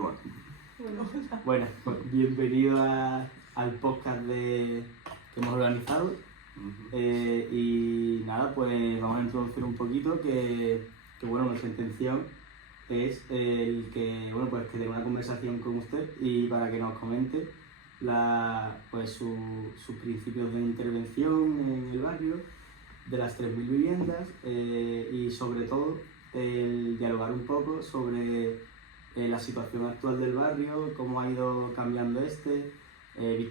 Hola. Bueno, pues bienvenido al podcast que hemos organizado. Y nada, pues vamos a introducir un poquito que bueno, nuestra intención es que tenga una conversación con usted y para que nos comente sus principios de intervención en el barrio, de las 3.000 viviendas y sobre todo el dialogar un poco sobre la situación actual del barrio, cómo ha ido cambiando vistas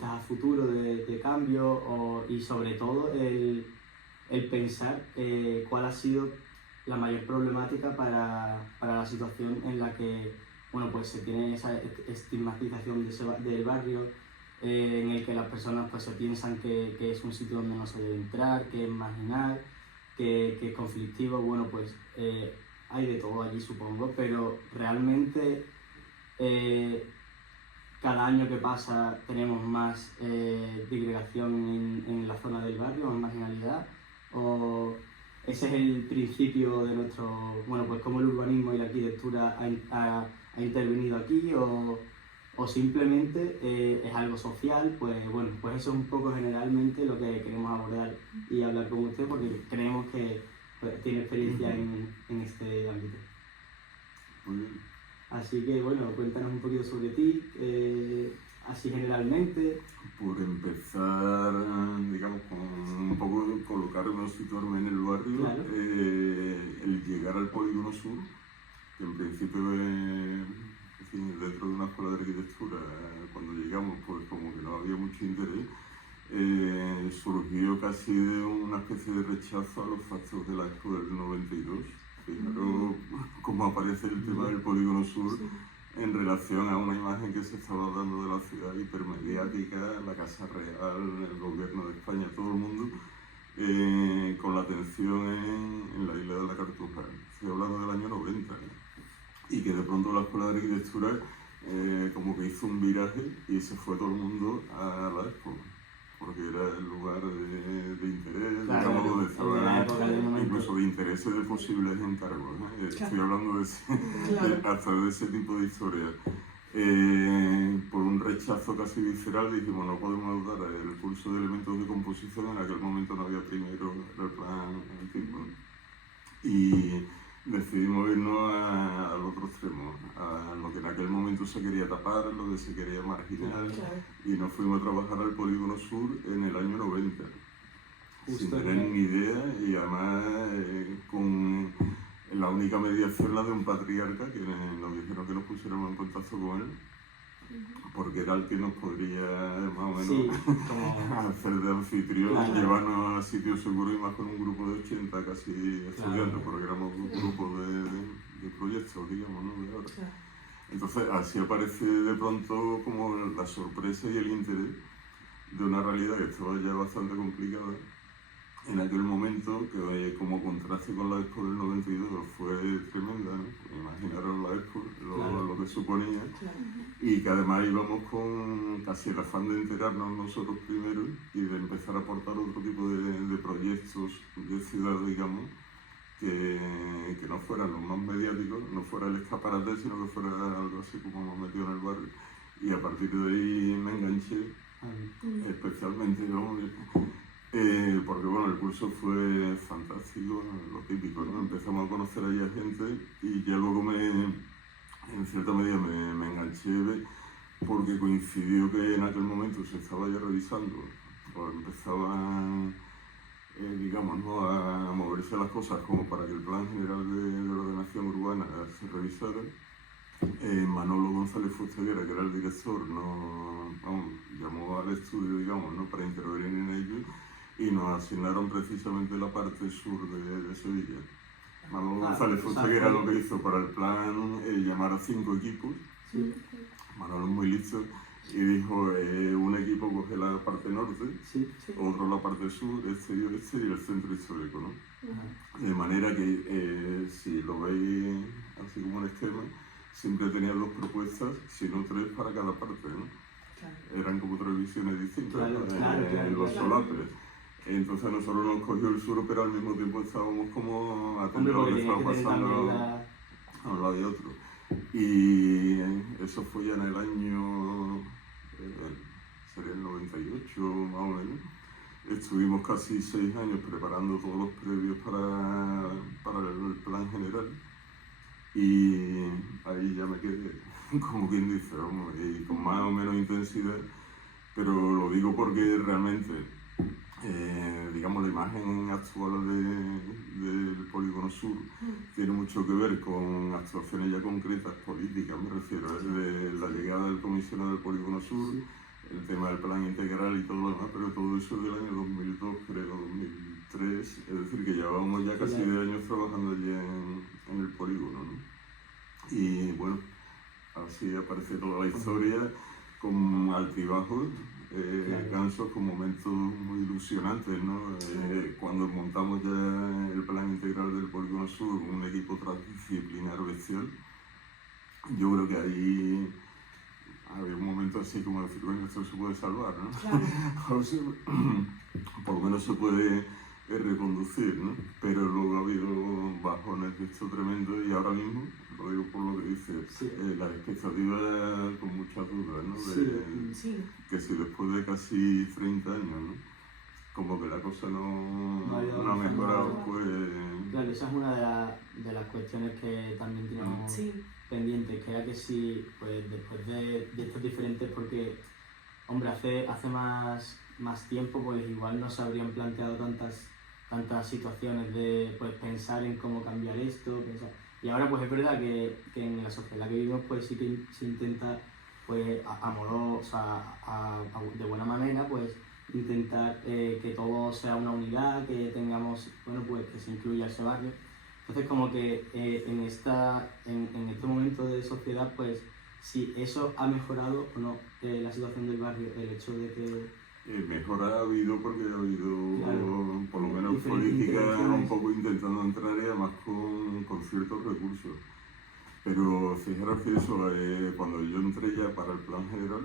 a futuro de cambio y sobre todo el pensar cuál ha sido la mayor problemática para la situación en la que se tiene esa estigmatización del barrio, en el que las personas se piensan que es un sitio donde no se debe entrar, que es marginal, que es conflictivo. Hay de todo allí, supongo, pero realmente cada año que pasa tenemos más disgregación en la zona del barrio, más marginalidad, o ese es el principio de cómo el urbanismo y la arquitectura ha intervenido aquí, o simplemente es algo social. Pues eso es un poco generalmente lo que queremos abordar y hablar con usted, porque creemos que tiene experiencia en este ámbito. Muy bien. Así que cuéntanos un poquito sobre ti, así generalmente. Por empezar, digamos, con un poco colocarme o situarme en el barrio, Claro. El llegar al Polígono Sur, que en principio dentro de una escuela de arquitectura, cuando llegamos, pues como que no había mucho interés, surgió casi de una especie de rechazo a los factos de la Expo del 92. Fijaros cómo aparece el tema del Polígono Sur en relación a una imagen que se estaba dando de la ciudad hipermediática, la Casa Real, el gobierno de España, todo el mundo, con la atención en la isla de la Cartuja. Estoy hablando del año 90, y que de pronto la Escuela de Arquitectura como que hizo un viraje y se fue todo el mundo a la Expo, porque era el lugar de interés, claro, digamos, donde estaba incluso de intereses de posibles encargos, ¿no? Estoy hablando hasta de ese tipo de historias. Por un rechazo casi visceral dijimos, no podemos dar el curso de elementos de composición. En aquel momento no había primero, era el plan antiguo, ¿no? Y decidimos irnos al otro extremo, a lo que en aquel momento se quería tapar, lo que se quería marginar, y nos fuimos a trabajar al Polígono Sur en el año 90, sin tener ni idea, y además con la única mediación, la de un patriarca, que nos dijeron que nos pusiéramos en contacto con él, porque era el que nos podría más o menos hacer de anfitrión, llevarnos a sitios seguros, y más con un grupo de 80 casi estudiantes, porque éramos un grupo de proyectos, digamos, ¿no? De ahora. Entonces así aparece de pronto como la sorpresa y el interés de una realidad que estaba ya bastante complicada en aquel momento, que como contraste con la Expo del 92 fue tremenda, ¿no? Imaginaros la Expo, lo que suponía, y que además íbamos con casi el afán de enterarnos nosotros primero y de empezar a aportar otro tipo de proyectos de ciudad, digamos, que no fueran los más mediáticos, no fuera el escaparate, sino que fuera algo así como más metido en el barrio. Y a partir de ahí me enganché, especialmente, ¿no? Porque el curso fue fantástico, lo típico, ¿no? Empezamos a conocer ahí a gente y ya luego en cierta medida me enganché, porque coincidió que en aquel momento se estaba ya revisando, o empezaban digamos, ¿no? a moverse las cosas como para que el Plan General de Ordenación Urbana se revisara. Manolo González Fusteguera, que era el director, llamó al estudio, digamos, ¿no? para intervenir en ello, y nos asignaron precisamente la parte sur de Sevilla. Manolo González Fusteguera lo que hizo para el plan, llamar a 5 equipos. Manolo es muy listo, y dijo, un equipo coge la parte norte, otro la parte sur, este y oeste, y el centro histórico, ¿no? De manera que, si lo veis así como un esquema, siempre tenía 2 propuestas, si no 3 para cada parte, ¿no? Eran como 3 visiones distintas, los solapes. Entonces nosotros nos cogió el sur, pero al mismo tiempo estábamos como atentos a lo que estaba pasando a un lado y otro. Y eso fue ya en el año, sería el 98 más o menos. Estuvimos casi 6 años preparando todos los previos para el plan general y ahí ya me quedé, como quien dice, vamos, y con más o menos intensidad, pero lo digo porque realmente, digamos, la imagen actual del Polígono Sur tiene mucho que ver con actuaciones ya concretas, políticas, me refiero, de la llegada del comisionado del Polígono Sur, el tema del plan integral y todo lo demás, pero todo eso es del año 2002, creo, 2003, es decir, que llevábamos ya casi 10 años trabajando allí en el polígono, ¿no? Y bueno, así aparece toda la historia, con altibajos, cansos, con momentos muy ilusionantes, ¿no? Cuando montamos ya el plan integral del Polígono Sur, un equipo transdisciplinar bestial, yo creo que ahí había un momento así como decir, bueno, esto se puede salvar, ¿no? Claro. Por lo menos se puede reconducir, ¿no? Pero luego ha habido bajones de esto tremendo y ahora mismo, lo digo por lo que dices, las expectativas con muchas dudas, ¿no? Que si después de casi 30 años, ¿no? Como que la cosa no ha mejorado, pues... Claro, esa es una de las cuestiones que también tenemos pendientes, que era que si, pues después de estos diferentes, porque, hombre, hace más tiempo, pues igual no se habrían planteado tantas situaciones de pues pensar en cómo cambiar esto, pensar. Y ahora pues es verdad que en la sociedad que vivimos pues sí que se intenta pues de buena manera pues intentar que todo sea una unidad, que tengamos, bueno, pues que se incluya ese barrio. Entonces como que en este momento de sociedad pues si eso ha mejorado o no la situación del barrio, el hecho de que... Mejor ha habido porque ha habido, claro, por lo menos política un poco intentando entrar y además con ciertos recursos. Pero fijaros que eso, cuando yo entré ya para el plan general,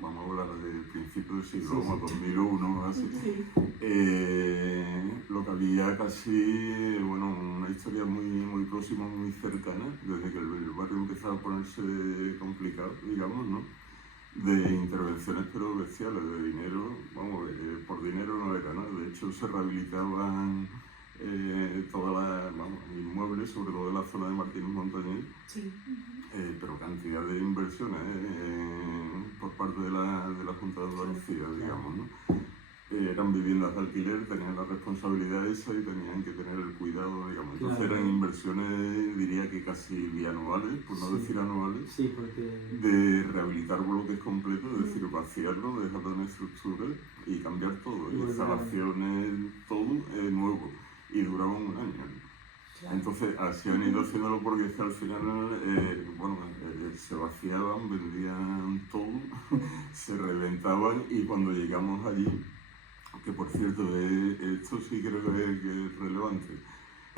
vamos a hablar del principio del siglo, como 2001 así, lo que había casi, bueno, una historia muy próxima, muy cercana, desde que el barrio empezaba a ponerse complicado, digamos, ¿no? De intervenciones pero bestiales, de dinero, vamos, por dinero no era, ¿no? De hecho se rehabilitaban todas las inmuebles, sobre todo en la zona de Martínez Montañés, pero cantidad de inversiones por parte de la Junta de Andalucía, digamos, ¿no? Eran viviendas de alquiler, tenían la responsabilidad esa y tenían que tener el cuidado, digamos. Entonces eran inversiones, diría que casi bianuales, por no decir anuales, de rehabilitar bloques completos, es decir, vaciarlo, dejarlo en estructura y cambiar todo, instalaciones, todo nuevo, y duraban un año. Entonces así han ido haciéndolo porque es que al final, se vaciaban, vendían todo, se reventaban y cuando llegamos allí, que por cierto, esto sí creo que es relevante,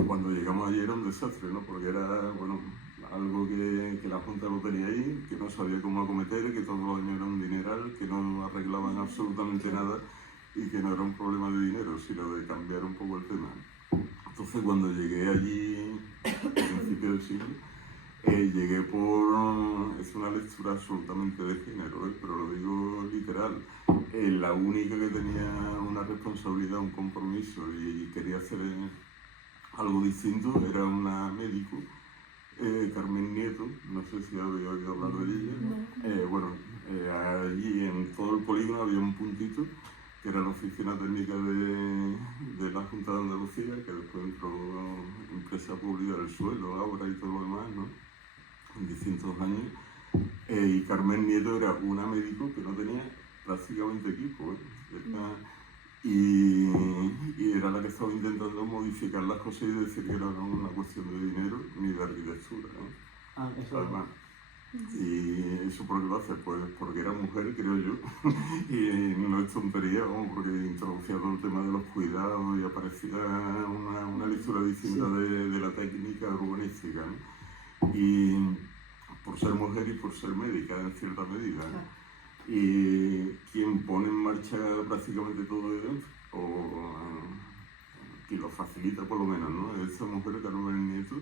cuando llegamos allí era un desastre, ¿no? Porque era, bueno, algo que la Junta lo tenía ahí, que no sabía cómo acometer, que todos los años era un dineral, que no arreglaban absolutamente nada y que no era un problema de dinero, sino de cambiar un poco el tema. Entonces cuando llegué allí, a principios del siglo, llegué por... es una lectura absolutamente de género, pero lo digo literal. La única que tenía una responsabilidad, un compromiso y quería hacer algo distinto era una médico, Carmen Nieto, no sé si habéis oído hablar de ella. Allí en todo el polígono había un puntito que era la oficina técnica de la Junta de Andalucía, que después entró empresa pública del suelo, ahora y todo lo demás, ¿no? En distintos años. Y Carmen Nieto era una médico que no tenía prácticamente equipo, y era la que estaba intentando modificar las cosas y decir que era una cuestión de dinero ni de arquitectura, ¿no? Además, y eso por qué lo hace, pues porque era mujer, creo yo, y no es tontería, vamos, porque introducía todo el tema de los cuidados y aparecía una lectura distinta de la técnica urbanística, ¿no? Y por ser mujer y por ser médica en cierta medida, ¿no? Y quien pone en marcha prácticamente todo ello, o quien lo facilita por lo menos, ¿no? Esta mujer, Carmen Nieto,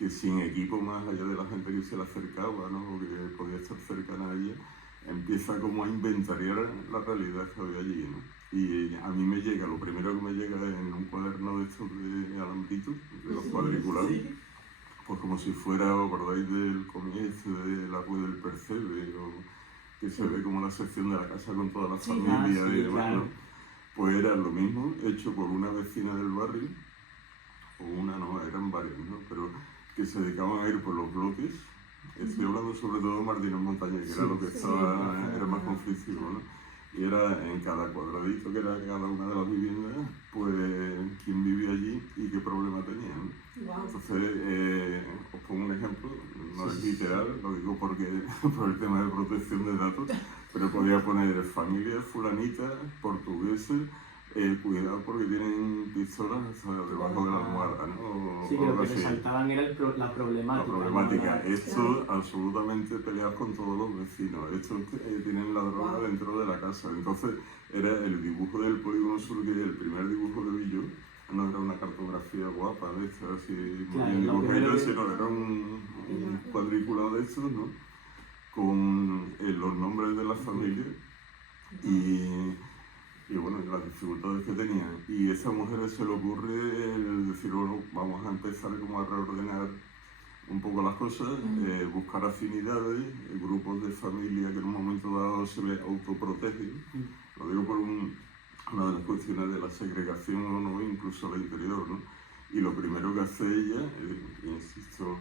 que sin equipo más allá de la gente que se le acercaba, ¿no? O que podía estar cercana a ella, empieza como a inventariar la realidad que había allí, ¿no? Y a mí me llega, lo primero que me llega en un cuaderno de estos de alambritos, de los cuadriculados, Sí. pues como si fuera, ¿os acordáis del comienzo de La Rueda del Percebe? O que se ve como la sección de la casa con toda la familia sí, y demás, claro. ¿no? Pues era lo mismo, hecho por una vecina del barrio, o una no, eran varias, ¿no? Pero que se dedicaban a ir por los bloques. Estoy hablando sobre todo de Martínez Montañés, que era lo que estaba, era más conflictivo, ¿no? Y era en cada cuadradito que era cada una de las viviendas, pues quién vivía allí y qué problema tenía, ¿no? Wow. Entonces, os pongo un ejemplo, no es literal, lo digo porque por el tema de protección de datos, pero podía poner familia fulanita, portuguesa, cuidado porque tienen pistolas debajo de la almohada, ¿no? Sí, O pero algo lo que así. resaltaban era la problemática. La problemática. ¿no? Esto absolutamente peleado con todos los vecinos. Estos tienen la droga Wow. dentro de la casa. Entonces era el dibujo del polígono sur, que el primer dibujo que vi yo. No era una cartografía guapa de estas, así muy Claro, bien lo primero dibujada, que- sino era un cuadrículo de estos, ¿no? Con los nombres de las familias y bueno, las dificultades que tenían. Y a esa mujer se le ocurre el decir, bueno, vamos a empezar como a reordenar un poco las cosas, buscar afinidades, grupos de familia que en un momento dado se le autoprotegen. Lo digo por una de las cuestiones de la segregación o no, incluso al interior, ¿no? Y lo primero que hace ella, insisto,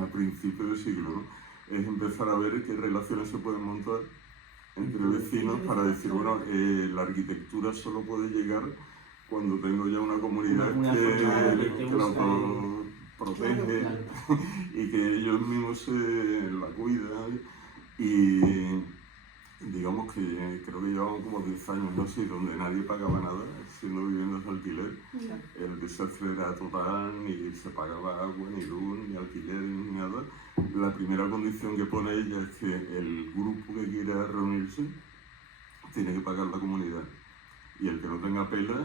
a principios del siglo, ¿no? Es empezar a ver qué relaciones se pueden montar entre vecinos para decir, bueno, la arquitectura solo puede llegar cuando tengo ya una comunidad Una que comunidad la autoprotege Claro. y que ellos mismos se la cuidan. Y digamos que creo que llevaban como 10 años, no sé, donde nadie pagaba nada, siendo viviendas de alquiler. El desastre era total, ni se pagaba agua, ni luz, ni alquiler, ni nada. La primera condición que pone ella es que el grupo que quiera reunirse tiene que pagar la comunidad. Y el que no tenga pela,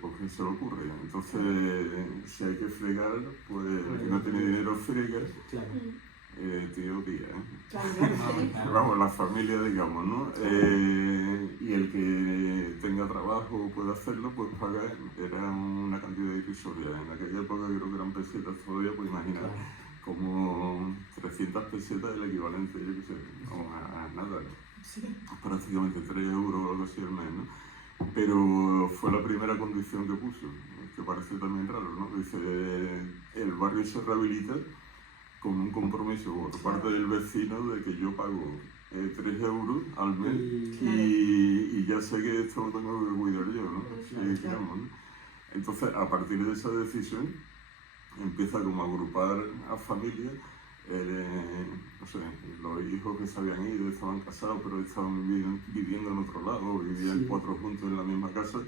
pues que se le ocurre. Entonces, si hay que fregar, pues el que no tiene dinero frega, Claro. tío, tía. Claro, claro. Claro. Vamos, la familia, digamos, ¿no? Y el que tenga trabajo o pueda hacerlo, pues paga, era una cantidad irrisoria. En aquella época creo que eran pesetas todavía, pues imaginar, como 300 pesetas, el equivalente, yo qué sé, no, a nada, Sí. prácticamente 3 euros o algo así al mes, ¿no? Pero fue la primera condición que puso, que parece también raro, ¿no? Dice, el barrio se rehabilita con un compromiso por parte del vecino de que yo pago 3 euros al mes y ya sé que esto lo tengo que cuidar yo, ¿no? Claro, Sí, digamos, ¿no? Entonces, a partir de esa decisión, empieza como a agrupar a familias, no sé, los hijos que se habían ido, estaban casados, pero estaban viviendo en otro lado, vivían 4 juntos en la misma casa,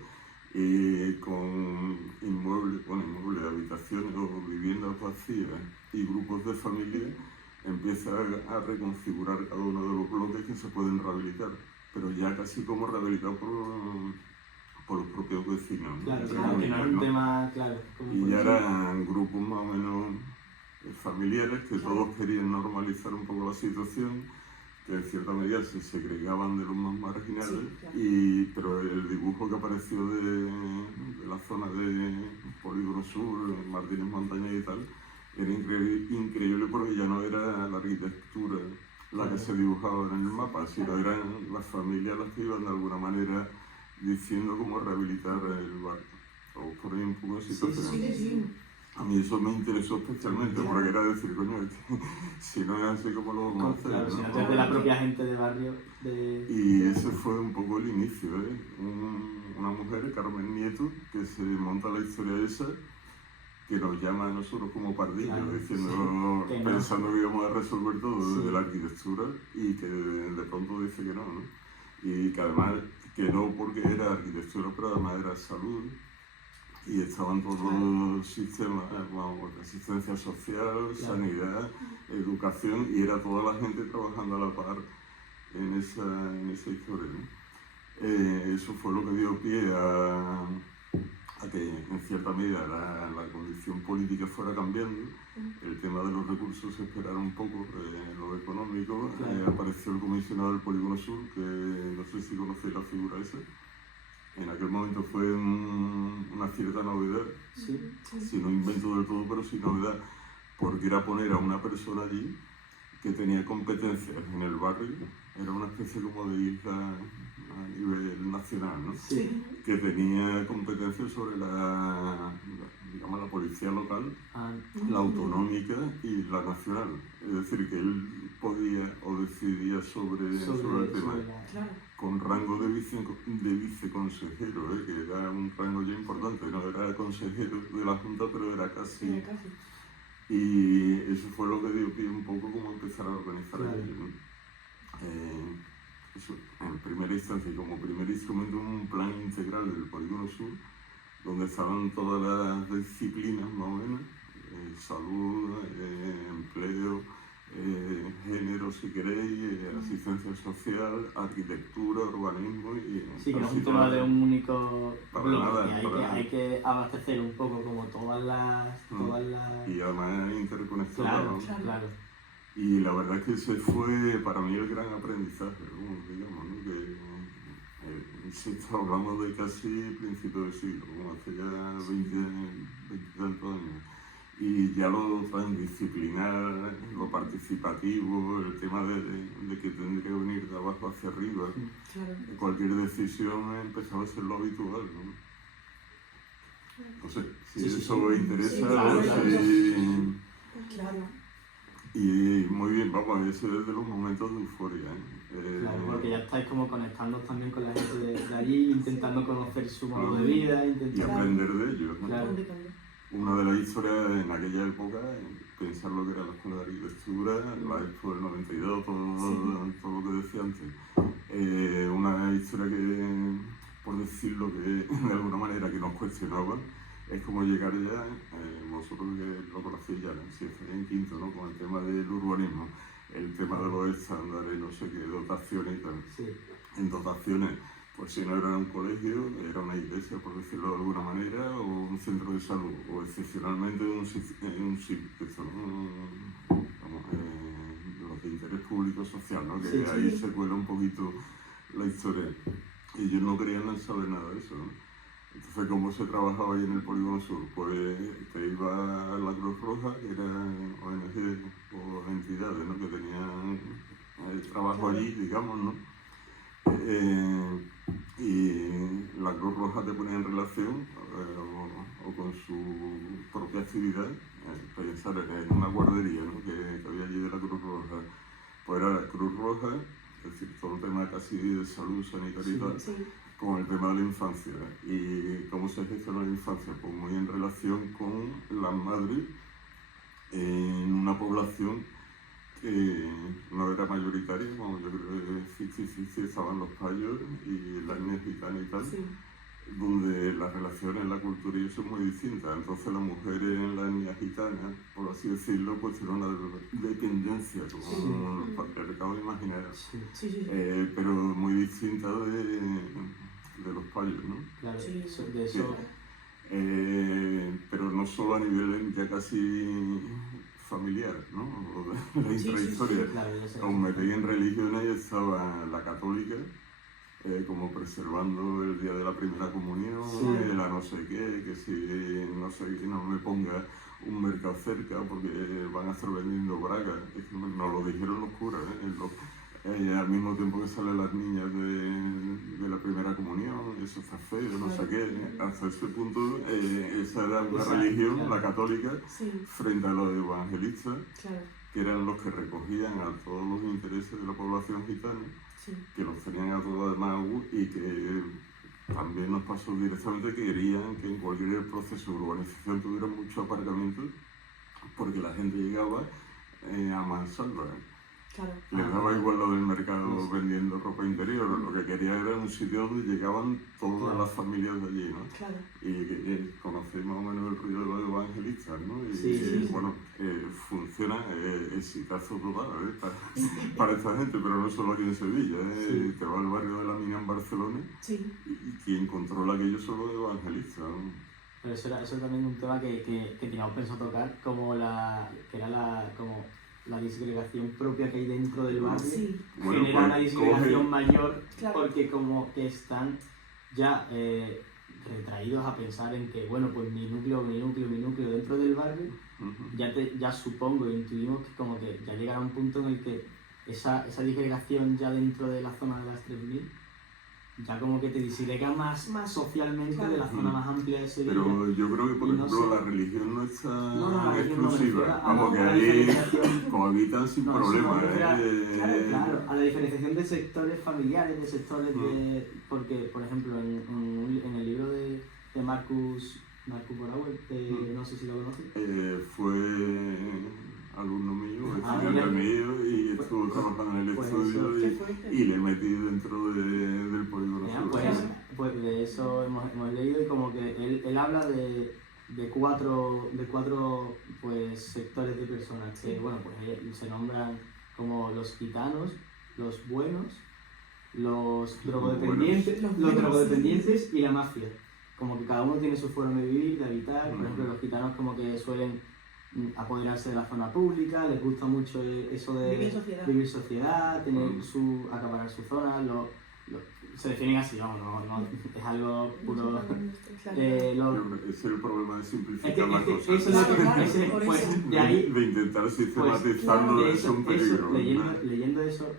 y con inmuebles, habitaciones o viviendas vacías y grupos de familia, empieza a reconfigurar cada uno de los bloques que se pueden rehabilitar, pero ya casi como rehabilitado por los propios vecinos, ¿no? Claro, Entre claro, que no comillas, era un ¿no? tema, claro. como Y por ya ejemplo, eran grupos más o menos familiares que Claro. todos querían normalizar un poco la situación, que en cierta medida se segregaban de los más marginales, Sí, claro. pero el dibujo que apareció de la zona de Polígono Sur, Martínez Montañés y tal, era increíble porque ya no era la arquitectura la que se dibujaba en el mapa, sino eran las familias las que iban de alguna manera diciendo cómo rehabilitar el barrio. O por ahí un poco de situación. Sí, sí. A mí eso me interesó especialmente, Claro. porque era decir, coño, si no es así como lo vamos a hacer, claro, si ¿no? no te de la propia gente de barrio. Y ese fue un poco el inicio, ¿eh? Una mujer, Carmen Nieto, que se monta la historia esa, que nos llama a nosotros como pardillos, Claro, diciendo, sí, que no. pensando que íbamos a resolver todo Sí. desde la arquitectura, y que de pronto dice que no, ¿no? Y que además, que no porque era arquitectura, pero además era salud, y estaban todos los sistemas, vamos, asistencia social, sanidad, educación, y era toda la gente trabajando a la par en esa historia, ¿no? Eso fue lo que dio pie a a que en cierta medida la condición política fuera cambiando, el tema de los recursos se esperara un poco, lo económico, apareció el comisionado del Polígono Sur, que no sé si conocéis la figura esa. En aquel momento fue una cierta novedad, si no invento del todo, pero sí novedad, porque era poner a una persona allí que tenía competencias en el barrio, era una especie como de isla a nivel nacional, ¿no? Sí. Que tenía competencias sobre digamos, la policía local, la autonómica y la nacional. Es decir, que él podía o decidía sobre el tema. Con rango de viceconsejero, que era un rango ya importante, no era consejero de la Junta, pero era casi. Y eso fue lo que dio pie un poco como empezar a organizar aquello, ¿no? Eso, en primera instancia, y como primer instrumento, un plan integral del Polígono Sur, donde estaban todas las disciplinas más o menos, salud, empleo, género, si queréis, asistencia social, arquitectura, urbanismo y... Sí, que no es un tema de un único bloque, que hay que abastecer un poco como todas las... Y además interconectado. Claro. Y la verdad es que ese fue para mí el gran aprendizaje, digamos, ¿no? Que se está hablando de casi principios del siglo, como hace ya 20 y tantos años. Y ya lo transdisciplinar, lo participativo, el tema de que tendría que venir de abajo hacia arriba, cualquier decisión empezaba a ser lo habitual, ¿no? No sé, si eso os interesa, Y muy bien, vamos, ese es de los momentos de euforia. Claro, porque ya estáis como conectando también con la gente de allí, intentando conocer su modo de vida, y aprender de ellos, ¿no? Claro. Una de las historias en aquella época, pensar lo que era la escuela de arquitectura, la Expo del 92, todo lo que decía antes. Una historia que, por decirlo que de alguna manera que nos cuestionaba, es como llegar ya, vosotros que lo conocéis ya, ¿no? Si estáis en quinto, ¿no? Con el tema del urbanismo, el tema de los estándares, no sé qué, dotaciones y tal. En dotaciones, pues si no era un colegio, era una iglesia, por decirlo de alguna manera, o un centro de salud, o excepcionalmente un sitio, ¿no? Los de interés público social, ¿no? Que ahí se cuela un poquito la historia. Y ellos no querían saber nada de eso, ¿no? Entonces, ¿cómo se trabajaba ahí en el Polígono Sur? Pues te iba a la Cruz Roja, que eran ONG o entidades, ¿no? Que tenían trabajo allí, digamos, ¿no? Y la Cruz Roja te ponía en relación o con su propia actividad, pensar en una guardería, ¿no? que había allí de la Cruz Roja. Pues era la Cruz Roja, es decir, todo el tema casi de salud sanitaria y tal, con el tema de la infancia. ¿Y cómo se gestiona la infancia? Pues muy en relación con las madres en una población que no era mayoritaria, como yo creo que sí estaban los payos y la etnia gitana y tal, donde las relaciones, la cultura y eso es muy distinta. Entonces las mujeres en la etnia gitana, por así decirlo, pues tienen una dependencia, como los patriarcados imaginarios, pero muy distinta de los payos, ¿no? Claro, de eso... pero no solo a nivel ya casi familiar, ¿no? O de la intrahistoria. Como metí en religiones estaba la católica, como preservando el día de la primera comunión, la no sé qué, que si no sé qué, no me ponga un mercado cerca porque van a estar vendiendo bragas. Nos lo dijeron los curas, al mismo tiempo que salen las niñas de la primera comunión, eso está feo, no sé qué. Hasta ese punto, esa era una religión, la católica, frente a los evangelistas, que eran los que recogían a todos los intereses de la población gitana, que los tenían a todos además y que también nos pasó directamente que querían que en cualquier proceso de urbanización tuviera mucho aparcamiento, porque la gente llegaba a mansalva. Les daba igual lo del mercado vendiendo ropa interior, lo que quería era un sitio donde llegaban todas las familias de allí, ¿no? Y que conocéis más o menos el ruido de los evangelistas, ¿no? Y bueno, funciona exitazo total, para esta gente, pero no solo aquí en Sevilla, te va al barrio de la Mina en Barcelona y quien controla aquello son los evangelistas, ¿no? Pero eso también es un tema que teníamos pensado tocar, como como la disgregación propia que hay dentro del barrio. Sí. Bueno, Genera una disgregación mayor, Claro. porque como que están ya retraídos a pensar en que, bueno, pues mi núcleo dentro del barrio, ya supongo e intuimos que como que ya llegará un punto en el que esa disgregación ya dentro de la zona de las 3000 ya como que te disgrega más socialmente, claro, de la zona más amplia de Sevilla. Pero yo creo que, por Y no ejemplo, sé. la religión no está la religión no me exclusiva. refiero a Vamos, que la ahí diferenciación. cohabitan sin No, problema. eso me refiero claro, a la diferenciación de sectores familiares, de sectores de... Porque, por ejemplo, en el libro de Marcus Borauer, no sé si lo conoces. Fue alumno mío, mira. estudiante mío, y estuvo trabajando en el Pues estudio Qué fuerte. y le metí dentro del polígono Mira, sur. pues de eso hemos leído, y como que él habla de cuatro pues, sectores de personas que, bueno, pues se nombran como los gitanos, los buenos, los drogodependientes, drogodependientes y la mafia. Como que cada uno tiene su forma de vivir, de habitar. Por ejemplo, los gitanos como que suelen apoderarse de la zona pública, les gusta mucho eso de vivir sociedad, acaparar su zona, se definen así, no es algo puro. Ese es el problema de simplificar las cosas. Pues de ahí, de intentar sistematizarlo es un peligro. Leyendo eso,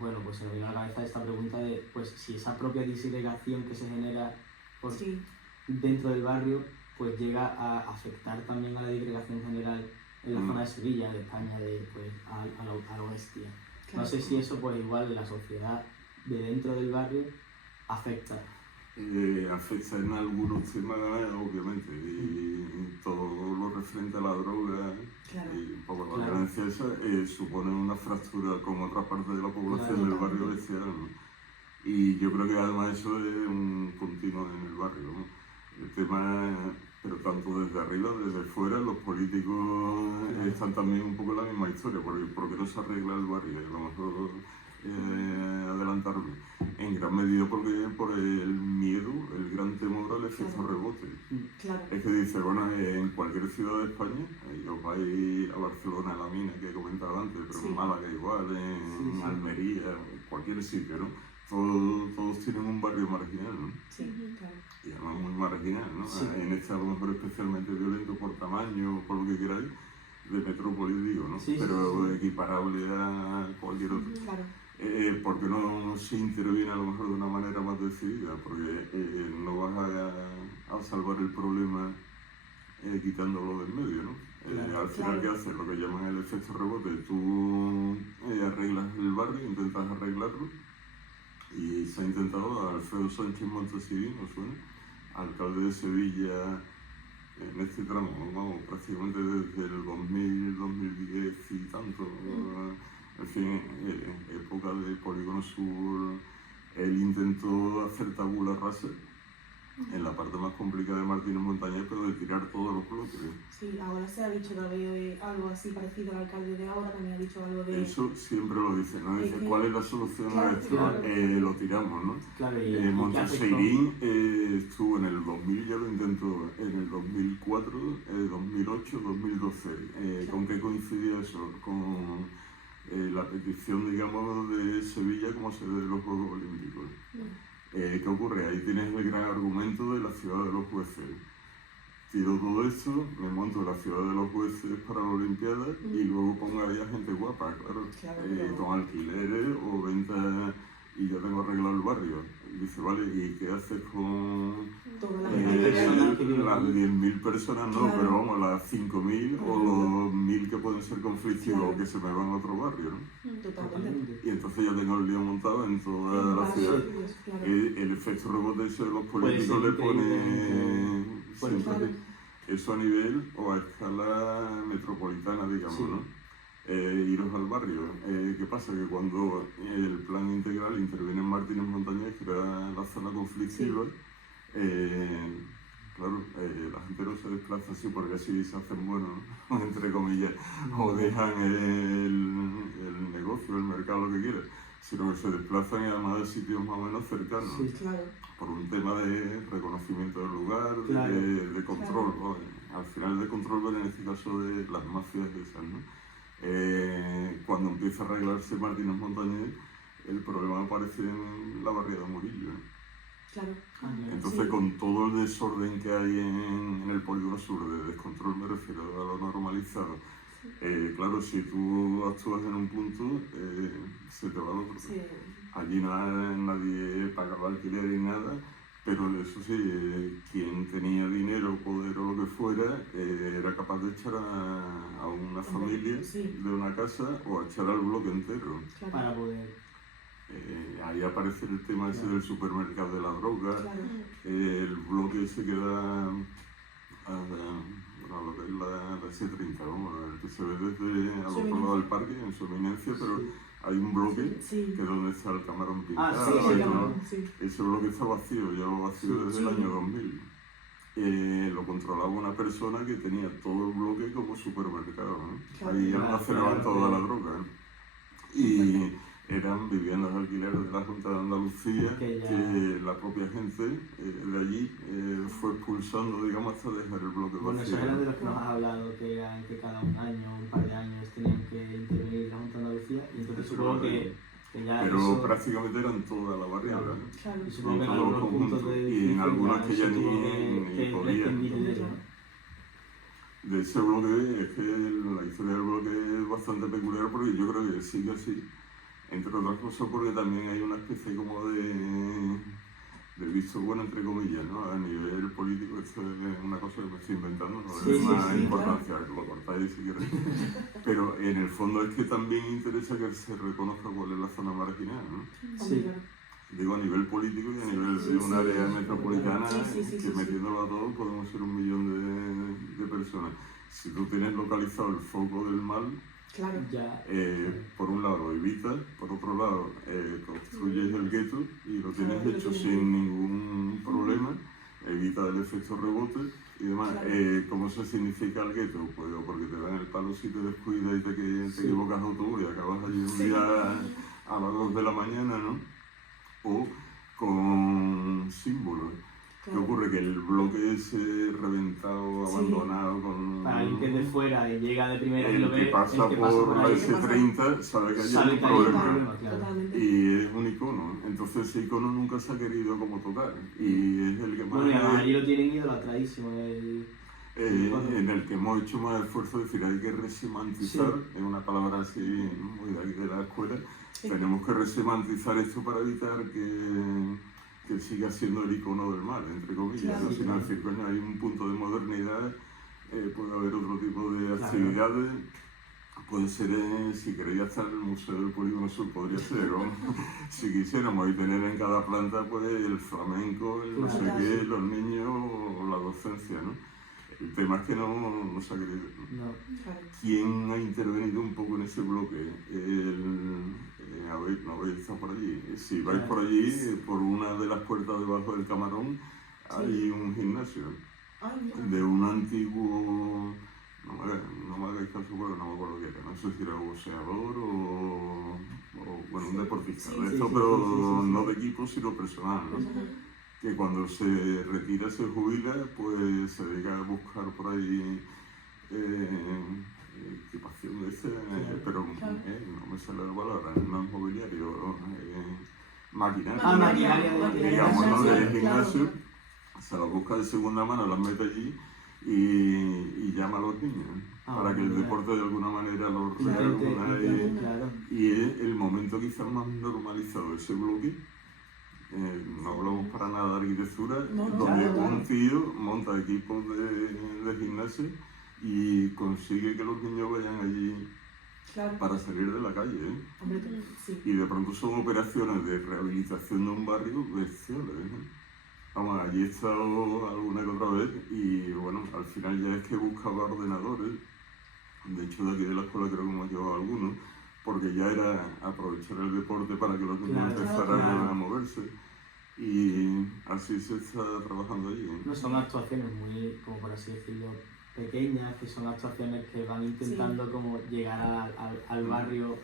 bueno, pues se me vino a la cabeza esta pregunta de pues si esa propia disgregación que se genera dentro del barrio pues llega a afectar también a la disgregación general en la zona de Sevilla, de España, a la oeste. Claro. No sé si eso pues igual la sociedad de dentro del barrio afecta. Afecta en algunos temas, obviamente, y todo lo referente a la droga y un poco la violencia esa supone una fractura con otra parte de la población del barrio bestial, ¿no? Y yo creo que además eso es un continuo en el barrio, ¿no? El tema, pero tanto desde arriba, desde fuera, los políticos están también un poco en la misma historia, porque ¿por qué no se arregla el barrio? A lo mejor adelantarme. En gran medida por el miedo, el gran temor al efecto rebote. Claro. Es que dice, bueno, en cualquier ciudad de España, os vais a Barcelona, a la mina que he comentado antes, pero en Málaga igual, en Almería, cualquier sitio, ¿no? Todos tienen un barrio marginal, ¿no? Sí, claro. Y además muy marginal, ¿no? Sí. En este a lo mejor especialmente violento por tamaño, por lo que queráis, de metrópoli digo, ¿no? Pero equiparable a cualquier otro. Claro. ¿Por qué no se interviene a lo mejor de una manera más decidida? Porque no vas a salvar el problema quitándolo del medio, ¿no? Al final, ¿qué haces? Lo que llaman el efecto rebote. Tú arreglas el barrio, intentas arreglarlo, y se ha intentado. Alfredo Sánchez Montesinos, ¿no suena? Alcalde de Sevilla en este tramo, vamos, prácticamente desde el 2000, 2010 y tanto. En fin, época de Polígono Sur, él intentó hacer tabula rasa en la parte más complicada de Martínez Montañés, pero de tirar todos los bloques. Sí, ahora se ha dicho también algo así parecido al alcalde de ahora, también ha dicho algo de... Eso siempre lo dice, ¿no? Dice, ¿cuál es la solución a esto? Lo tiramos, ¿no? Claro, Monteseirín estuvo en el 2000, ya lo intentó, en el 2004, 2008, 2012. ¿Con qué coincidía eso? Con la petición, digamos, de Sevilla como sede de los Juegos Olímpicos. ¿Qué ocurre? Ahí tienes el gran argumento de la ciudad de los jueces. Tiro todo esto, me monto la ciudad de los jueces para la Olimpiada y luego pongo ahí a gente guapa, claro. Con alquileres o venta, y ya tengo arreglado el barrio. Y dice, vale, ¿y qué haces con las 10.000 personas? No, pero vamos, las 5.000 o los 1.000 que pueden ser conflictivos o que se me van a otro barrio, ¿no? Totalmente. Y entonces ya tengo el lío montado en toda la ciudad. El efecto rebote ese de los políticos le pone eso a nivel o a escala metropolitana, digamos, ¿no? Iros al barrio. ¿Qué pasa? Que cuando el plan integral interviene en Martínez Montañés, que era la zona conflictiva, claro, la gente no se desplaza así porque así se hacen buenos, ¿no? Entre comillas, o dejan el negocio, el mercado, lo que quieras. sino que se desplazan y además de sitios más o menos cercanos, Sí. Claro, por un tema de reconocimiento del lugar, Claro. de control, ¿no? Al final de control, pero en este caso de las mafias esas, ¿no? Cuando empieza a arreglarse Martínez Montañés, el problema aparece en la barriada de Murillo, ¿eh? claro. Entonces, Sí. con todo el desorden que hay en el polígono sur, de descontrol me refiero a lo normalizado, claro, si tú actúas en un punto, se te va al otro. Sí. Allí nadie pagaba alquiler ni nada, pero eso sí, quien tenía dinero, poder o lo que fuera, era capaz de echar a una familia Sí. de una casa o a echar al bloque entero. Claro. Para poder... Ahí aparece el tema ese del supermercado de la droga, Claro. el bloque se queda a lo que es la S30, ¿no? El que se ve desde al Su otro lado del eminencia. parque, en su eminencia, pero Sí. hay un bloque Sí. que es donde está el camarón Ah, pintado sí, y Sí, sí, todo, claro, ¿no? sí. Ese bloque está vacío, lleva vacío Sí. desde el Sí. año 2000. Lo controlaba una persona que tenía todo el bloque como supermercado, ¿no? Claro. Ahí Claro, almacenaban claro, toda la sí. droga, ¿no? Y eran viviendas de alquiler de la Junta de Andalucía Que ya- que la propia gente de allí fue expulsando, digamos, hasta dejar el bloque Bueno, vacío. esos eran de ¿no? los que nos has hablado, que eran que cada un año, un par de años tenían que intervenir la Junta de Andalucía, y entonces Pero- supongo que ya Pero eso... prácticamente eran toda la barriada, Claro. ¿no? Claro. Y supongo que en todos los algunos puntos conjuntos, de y en edificio algunas que ya se tuvo ni que podían. prescindir de eso, ¿no? De ese bloque, es que la historia del bloque es bastante peculiar porque yo creo que sigue así, entre otras cosas porque también hay una especie como de visto bueno, entre comillas, ¿no? A nivel político, esto es una cosa que me estoy inventando, no Sí, le doy sí, más sí, importancia, lo cortáis si queréis. Pero en el fondo es que también interesa que se reconozca cuál es la zona marginal, ¿no? Hombre, Sí. claro. Digo a nivel político y a nivel Sí, de un sí, área sí, metropolitana, sí, sí, que sí, sí. metiéndolo a todos podemos ser 1 millón de personas. Si tú tienes localizado el foco del mal, Claro. Ya... por un lado lo evitas, por otro lado construyes el gueto y lo tienes Claro, lo hecho tienes sin ahí. ningún problema, evita el efecto rebote y demás. Claro. ¿Cómo se significa el gueto? Pues o porque te dan el palo si te descuidas y te Sí. equivocas de autobús y acabas allí un Sí. día a las 2 de la mañana, ¿no? O con símbolos. ¿Qué Claro. ocurre? Que el bloque ese reventado, Sí. abandonado, con... Para alguien que es de fuera y llega de primera y lo El ve, que pasa el que pasa por la ahí, S30 sabe que hay sabe un que hay un problema. problema, claro. Totalmente. Y es un icono, entonces ese icono nunca se ha querido como tocar. Y es el que más... Bueno, y además allí lo tienen idolatradísimo. en el que hemos hecho más esfuerzo, es decir, hay que resemantizar, es una palabra así muy de aquí de la escuela, Sí. tenemos que resemantizar esto para evitar que siga siendo el icono del mal, entre comillas, Claro, ¿no? Sino claro. decir, coño, hay un punto de modernidad, puede haber otro tipo de Claro. actividades, puede ser, si queréis hasta el Museo del Polígono Sur, podría ser, ¿no? Si quisiéramos, y tener en cada planta pues el flamenco, el no sé Claro. qué, los niños o la docencia, ¿no? El tema es que no se ha querido. No. Claro. ¿Quién ha intervenido un poco en ese bloque? A ver, no habéis estado por allí. Si vais Claro. por allí, por una de las puertas debajo del camarón, hay un gimnasio Ay, mira. de un antiguo... No me hagáis caso porque no me acuerdo qué era. No sé si era boxeador o bueno, un deportista. Sí, de sí, esto, sí, pero sí. no de equipo, sino personal, ¿no? Ujú. Que cuando se retira, se jubila, pues se dedica a buscar por ahí equipación de ese, pero Claro. no me sale la palabra, no es mobiliario, maquinaria. Ah, maquinaria de digamos, ¿no? gimnasio, De gimnasio, claro. se las busca de segunda mano, las mete allí y llama a los niños Ah, para que el mira. deporte de alguna manera los Claro, reúna claro. y es el momento quizás más normalizado de ese bloque. No hablamos para nada de arquitectura, No, no, donde claro, un claro. tío monta equipos de gimnasio y consigue que los niños vayan allí Claro. para salir de la calle, ¿eh? Hombre, sí. Y de pronto son operaciones de rehabilitación de un barrio bestiales, ¿eh? Vamos, allí he estado alguna que otra vez y bueno, al final ya es que buscaba ordenadores, de hecho de aquí de la escuela creo que hemos llevado algunos, porque ya era aprovechar el deporte para que los niños Claro, empezaran claro. a moverse y así se está trabajando allí, ¿eh? No son actuaciones muy, como por así decirlo, pequeñas, que son actuaciones que van intentando como llegar al barrio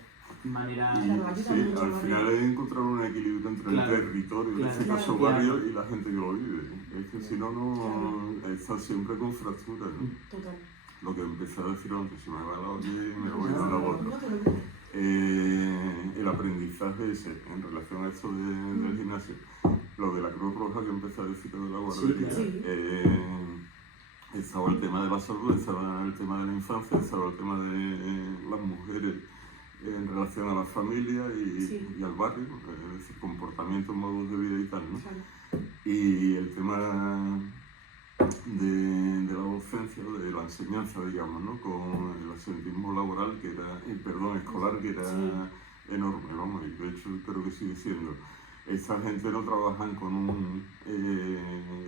manera... Claro, aquí Sí, también mucho al barrio. final es encontrar un equilibrio entre Claro, el territorio, en claro, este caso claro, barrio, y la gente que lo vive. Es que si no, está siempre con fracturas, ¿no? Total. Lo que empecé a decir antes, se me va la olla y me No, voy no, dando no, vueltas. no te preocupes. El aprendizaje ese, en relación a esto del gimnasio, lo de la Cruz Roja que empecé a decir de la guardería, Sí. estaba el tema de la salud, estaba el tema de la infancia, estaba el tema de las mujeres en relación a la familia y al barrio, es decir, comportamientos, modos de vida y tal, ¿no? Claro. Y el tema de la docencia, de la enseñanza, digamos, ¿no? Con el asentismo laboral, que era, escolar, que era enorme, vamos, y de hecho creo que sigue siendo. Esta gente no trabajan con un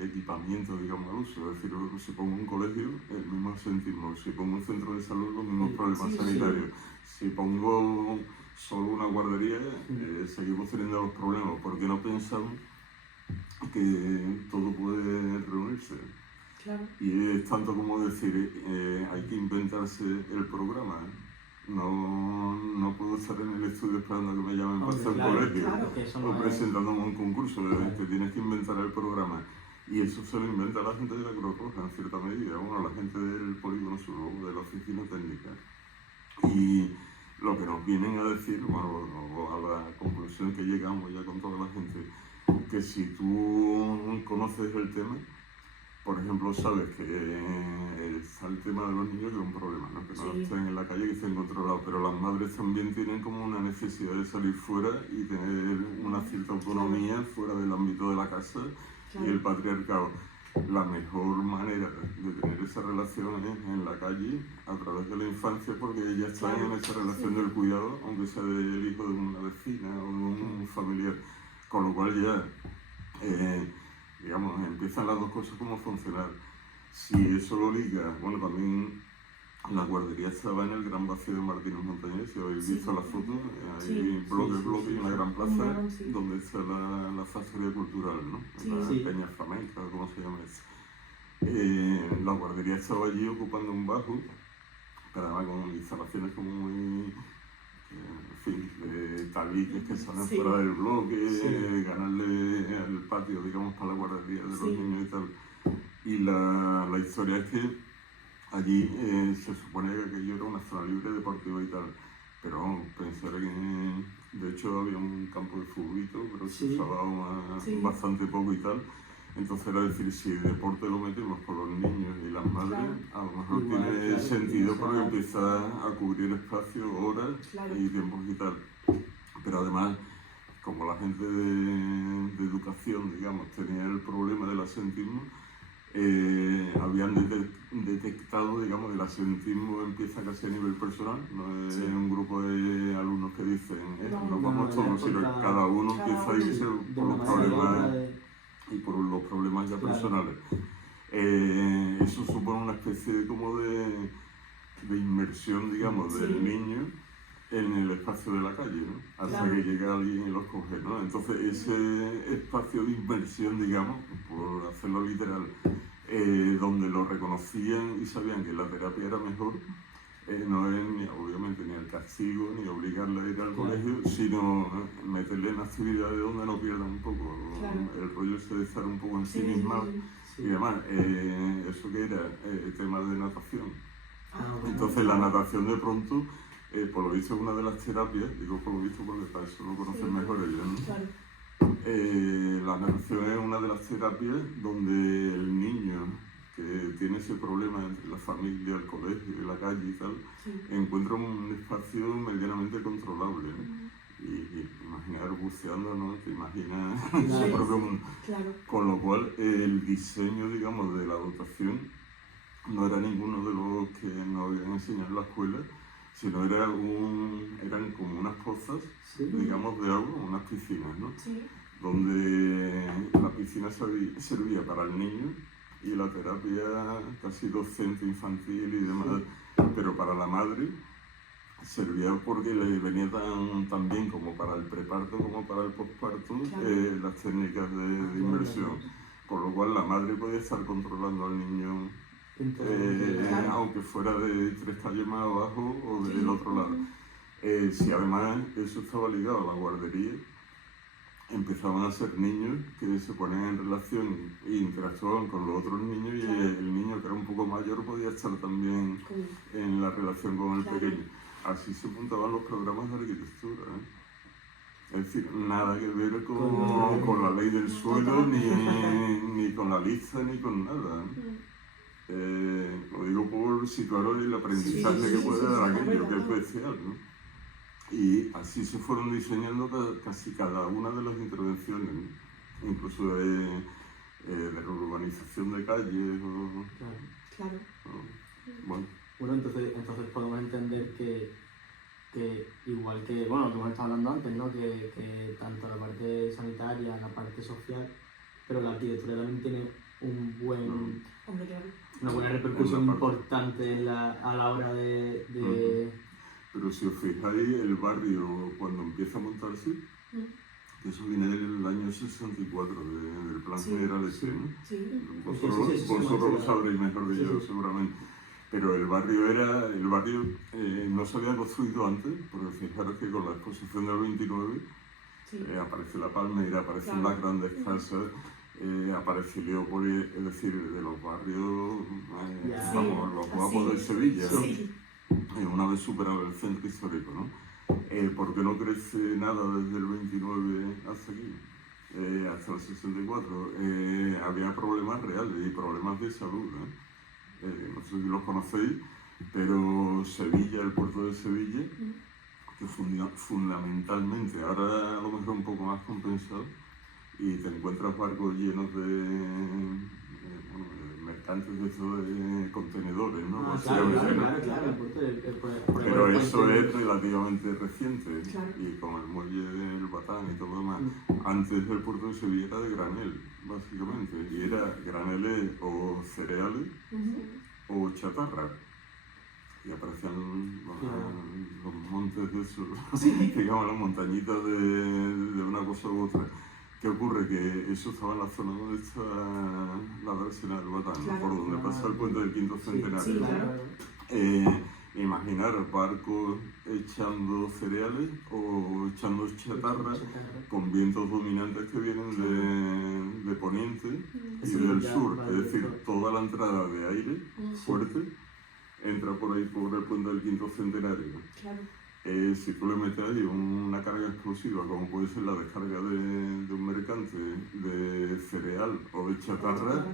equipamiento, digamos, al uso, es decir, si pongo un colegio, el mismo asentismo, si pongo un centro de salud, los mismos problemas sanitarios, si pongo solo una guardería, seguimos teniendo los problemas, porque no pensamos que todo puede reunirse. Claro. Y es tanto como decir, hay que inventarse el programa. No puedo estar en el estudio esperando a que me llamen para hacer un colegio o presentándome a un concurso. Te tienes que inventar el programa. Y eso se lo inventa la gente de la Cruz Roja en cierta medida, bueno, la gente del Polígono Sur, de la oficina técnica. Y lo que nos vienen a decir, bueno, a la conclusión que llegamos ya con toda la gente, que si tú conoces el tema, por ejemplo, sabes que está el tema de los niños, que es un problema, ¿no? Que no estén en la calle, que estén controlados, pero las madres también tienen como una necesidad de salir fuera y tener una cierta autonomía fuera del ámbito de la casa y el patriarcado. La mejor manera de tener esa relación es en la calle, a través de la infancia, porque ellas están en esa relación del cuidado, aunque sea del hijo de una vecina o de un familiar, con lo cual ya... digamos, empiezan las dos cosas como a funcionar. Si eso lo liga, bueno, también la guardería estaba en el gran vacío de Martínez Montañés, si habéis visto la foto, hay bloque y una gran plaza donde está la factoría cultural, ¿no? La Peña Flamenca, ¿cómo se llama eso? La guardería estaba allí ocupando un bajo, pero además con instalaciones como muy... en fin, de tabiques que salen fuera del bloque, ganarle el patio, digamos, para la guardería de los niños y tal. Y la historia es que allí se supone que aquello era una zona libre deportiva y tal, pero vamos, pensar que de hecho había un campo de futbolito, pero se usaba bastante poco y tal. Entonces era decir, si el deporte lo metemos con los niños y las madres, a lo mejor tiene sentido porque empieza a cubrir espacios, horas y tiempos y tal. Pero además, como la gente de educación, digamos, tenía el problema del asentismo, habían detectado, digamos, el asentismo empieza casi a nivel personal, no es un grupo de alumnos que dicen, nos vamos todos, sino que cada uno empieza a irse por los problemas y por los problemas ya personales. Eso supone una especie como de inmersión, digamos, del niño en el espacio de la calle, ¿no? Hasta que llega alguien y los coge, ¿no? Entonces ese espacio de inmersión, digamos, por hacerlo literal, donde lo reconocían y sabían que la terapia era mejor, no es obviamente ni el castigo ni obligarle a ir al colegio, sino meterle en actividades donde no pierdan un poco el rollo ese de estar un poco en sí misma y demás. Eso que era el tema de natación. Entonces la natación de pronto, por lo visto es una de las terapias, digo por lo visto porque para eso lo conocen mejor ellos, ¿no? La natación es una de las terapias donde el niño que tiene ese problema entre la familia, el colegio y la calle y tal, encuentra un espacio medianamente controlable, ¿no? Y imaginar buceando, ¿no? Te imaginas su propio mundo. Con lo cual el diseño, digamos, de la dotación no era ninguno de los que nos habían enseñado en la escuela, sino eran como unas pozas, digamos, de agua, unas piscinas, ¿no? Donde la piscina servía para el niño y la terapia casi docente infantil y demás, pero para la madre servía porque le venía tan bien como para el preparto como para el posparto las técnicas de inmersión, por lo cual la madre podía estar controlando al niño aunque fuera de 3 calles más abajo o del otro lado. Si además eso estaba ligado a la guardería, empezaban a ser niños que se ponían en relación e interactuaban con los otros niños y el niño que era un poco mayor podía estar también en la relación con el pequeño. Así se montaban los programas de arquitectura, ¿eh? Es decir, nada que ver con la ley del suelo, ni con la lista, ni con nada, ¿eh? Lo digo por situaros el aprendizaje que puede dar aquello, que es especial, ¿no? Y así se fueron diseñando casi cada una de las intervenciones, ¿no? Incluso de reurbanización de calles. Claro. Bueno, entonces podemos entender que igual que, bueno, lo que hemos estado hablando antes, ¿no? Que tanto la parte sanitaria, la parte social, pero la arquitectura también tiene una buena repercusión importante a la hora de Pero si os fijáis, el barrio cuando empieza a montarse, eso viene del año 64, del Plan General ese, ¿no? Vosotros lo sabréis mejor que yo, seguramente. Pero el barrio no se había construido antes, porque fijaros que con la exposición del 29 aparece La Palmera, aparecen las grandes casas, aparece Leópolis, es decir, de los barrios, los guapos de Sevilla, ¿no? Una vez superado el centro histórico, ¿no? ¿Por qué no crece nada desde el 29 hasta aquí? Hasta el 64? Había problemas reales y problemas de salud, ¿no? No sé si los conocéis, pero Sevilla, el puerto de Sevilla, que fundamentalmente, ahora a lo mejor un poco más compensado, y te encuentras barcos llenos de mercantes de contenedores, ¿no? Claro. Pero eso es relativamente reciente, y con el muelle del Batán y todo lo demás. Antes el puerto de Sevilla era de granel, básicamente, y era graneles o cereales o chatarra. Y aparecían los montes de esos, digamos, las montañitas de una cosa u otra. ¿Qué ocurre? Que eso estaba en la zona donde está la dársena del Batán, por donde pasa el puente del quinto centenario. Imaginar barcos echando cereales o echando chatarra con vientos dominantes que vienen de poniente y del sur. Es decir, toda la entrada de aire fuerte entra por ahí por el puente del quinto centenario. Si tú le metes ahí una carga explosiva, como puede ser la descarga de un mercante de cereal o de chatarra,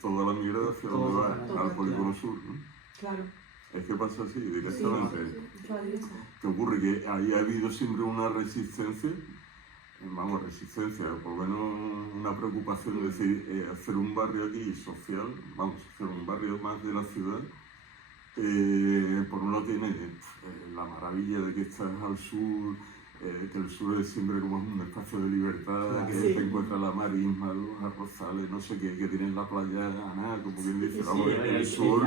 toda la mierda hacia donde va, al polígono sur, ¿no? Es que pasa así, directamente. ¿Qué ocurre? Que ahí ha habido siempre una resistencia, por lo menos una preocupación, es decir, hacer un barrio aquí social, hacer un barrio más de la ciudad. Por un lado tiene la maravilla de que estás al sur, que el sur es siempre como un espacio de libertad, que te encuentras la marisma, los arrozales, no sé qué, que tienes la playa, como quien dice, el sur,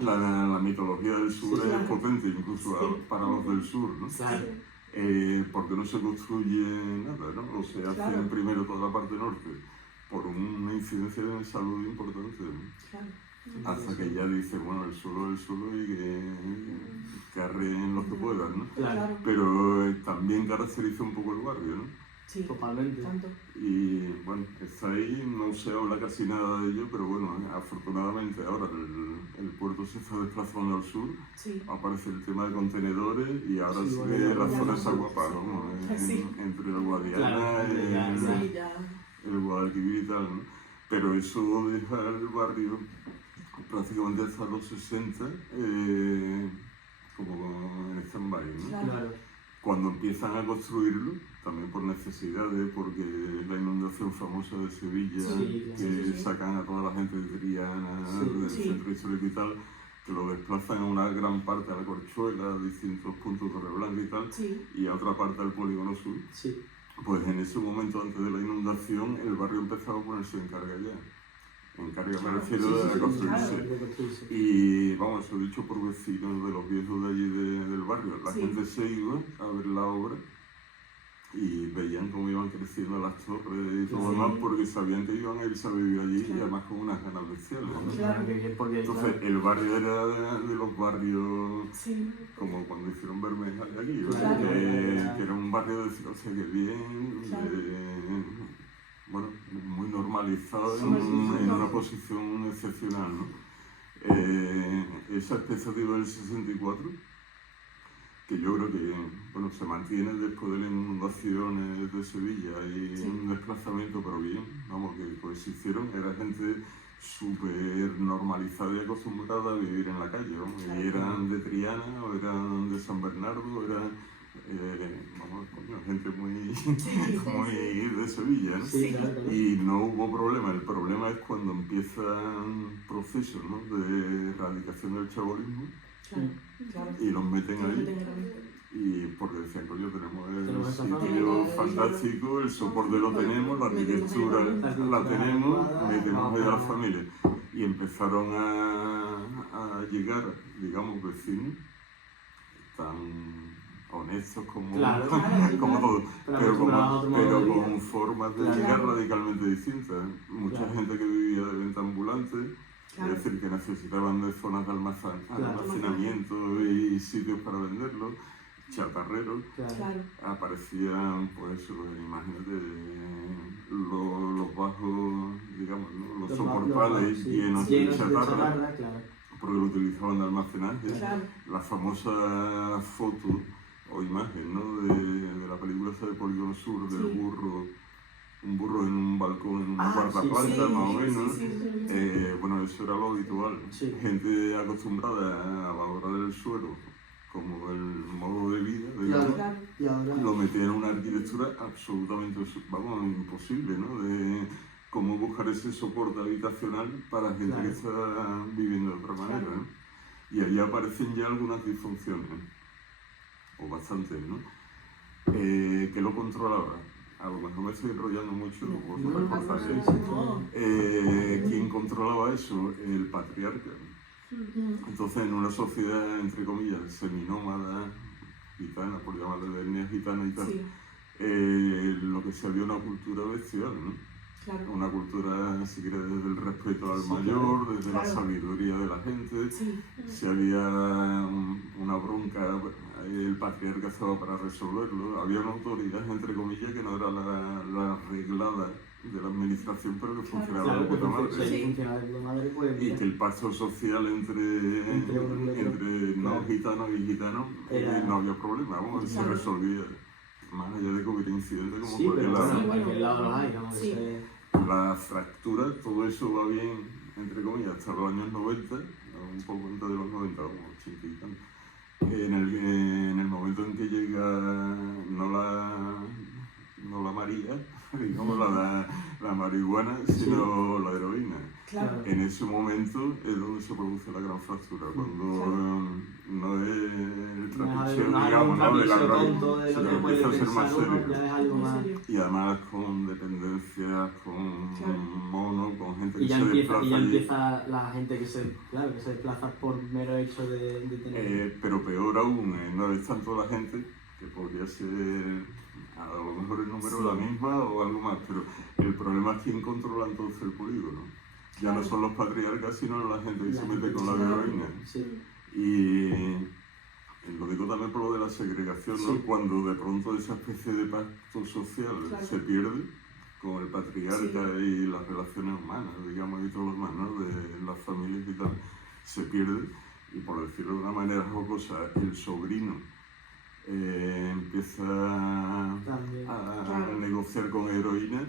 la mitología del sur es potente, incluso para los del sur, ¿no? Porque no se construye nada, ¿no? O se hace primero toda la parte norte, por una incidencia de salud importante, ¿no? Hasta que ya dice, bueno, el suelo y que arreen los que puedan, ¿no? Pero también caracteriza un poco el barrio, ¿no? Sí, totalmente. Y bueno, está ahí, no se habla casi nada de ello, pero bueno, afortunadamente ahora el puerto se está desplazando al sur, aparece el tema de contenedores y ahora sigue la zona esa guapa, ¿no? Entre el Guadiana, el Guadalquivir y tal, ¿no? Pero eso deja el barrio prácticamente hasta los 60 como en stand-by, ¿no? Cuando empiezan a construirlo, también por necesidades, porque la inundación famosa de Sevilla, que sacan a toda la gente de Triana, del centro histórico y tal, que lo desplazan a una gran parte a la Corchuela, a distintos puntos de Torreblanca y tal, y a otra parte al polígono sur. Pues en ese momento, antes de la inundación, el barrio empezaba a ponerse en carga ya. En carga me refiero a construirse. Y vamos, eso dicho por vecinos de los viejos de allí del barrio. La gente se iba a ver la obra y veían cómo iban creciendo las torres y todo lo Sí. demás porque sabían que iban a irse a vivir allí y además con unas ganas bestiales, ¿no? Claro, que bien, porque Entonces claro, el barrio era de los barrios Sí, como cuando hicieron Bermeja de aquí, Claro. que era un barrio de decir, o sea, que bien, Claro. bueno, muy normalizado Sí, en una posición excepcional, ¿no? Esa expectativa del 64, que yo creo que bueno, se mantiene después de las inundaciones de Sevilla y Sí. un desplazamiento, pero bien, vamos, que coexistieron, era gente súper normalizada y acostumbrada a vivir en la calle, ¿no? Claro. Y eran de Triana o eran de San Bernardo, eran vamos, coño, gente muy, muy de Sevilla, ¿no? sí, claro, claro. Y no hubo problema. El problema es cuando empiezan procesos, ¿no?, de erradicación del chabolismo claro, claro. y los meten Yo lo ahí. tengo también. Y porque decían, coño, tenemos el Tenemos esta sitio zona. fantástico, el soporte lo tenemos, la arquitectura la tenemos, metemos ahí a la familia. Y empezaron a llegar, digamos, vecinos tan honestos como, Claro, como todos, Pero pero, acostumbrados a otro modo pero de vida. con formas de Claro. llegar radicalmente distintas. Mucha Claro. gente que vivía de venta ambulante, Claro. es decir, que necesitaban de zonas de Claro. almacenamiento y sitios para venderlo, chatarreros. Claro. Claro, Aparecían, pues, imagínate, los bajos, digamos, ¿no?, los soportales sí, llenos de chatarra, claro. porque lo utilizaban de almacenaje. claro. La famosa foto o imagen, ¿no?, de la película esa de Polígono Sur, del Sí. burro, un burro en un balcón, en una cuarta sí, planta, sí, más o menos. sí, sí, sí. Bueno, eso era lo habitual. Sí. Gente acostumbrada a valorar el suelo como el modo de vida, digamos, Claro, Y ahora, lo metía en una arquitectura absolutamente, vamos, imposible, ¿no?, de cómo buscar ese soporte habitacional para gente Claro. que está viviendo de otra manera, Claro. ¿no? Y ahí aparecen ya algunas disfunciones, o bastantes, ¿no? ¿Qué lo controlaba? A lo mejor me estoy enrollando mucho, No, vosotros no, cortáis. no. ¿Quién controlaba eso? El patriarca. Entonces, en una sociedad, entre comillas, seminómada, gitana, por llamarle de etnia gitana y tal, Sí, lo que se había una cultura bestial, ¿no? claro. Una cultura, si quieres, desde el respeto al Sí, mayor, desde la claro. sabiduría de la gente. Sí, Si había una bronca, el patriarca estaba para resolverlo. Había una autoridad, entre comillas, que no era la arreglada de la administración, pero que funcionaba claro, de puta madre. Sí. funciona de puta madre, pues Y mira, que el pacto social entre uno y otro, no claro. gitanos y gitanos Era- no había problema, vamos, se Claro. resolvía. Más allá de que hubiera incidentes como sí, por pero aquel lado. bueno, Sí, en bueno, aquel lado los hay, ¿no? sí. La fractura, todo eso va bien, entre comillas, hasta los años 90, un poco antes de los 90, como 80 y tanto. En el momento en que llega no la María, digamos la marihuana, sino la heroína. claro. En ese momento es donde se produce la gran fractura, cuando Claro. no es el No trapicheo, es digamos, ¿no?, de la trapicheo droga, tonto de lo sino que que puede empieza a ser más pensar uno, serio. ya es algo Muy más. serio. Y además con dependencias, con Claro. monos, con gente Y que ya se empieza, desplaza y ya allí. empieza la gente que se, claro, que se desplaza por mero hecho de tener. Pero peor aún, no es tanto la gente, que podría ser a lo mejor el número Sí. la misma o algo más, pero el problema es quién controla entonces el polígono. Ya no Claro. son los patriarcas, sino la gente que La se mete gente con la que se- heroína. Sí, Y lo digo también por lo de la segregación, ¿no? Sí. Cuando de pronto esa especie de pacto social Claro. se pierde con el patriarca y las relaciones humanas, digamos, y todo lo demás, ¿no?, de las familias y tal, se pierde. Y por decirlo de una manera jocosa, el sobrino empieza también. a Claro. negociar con heroína.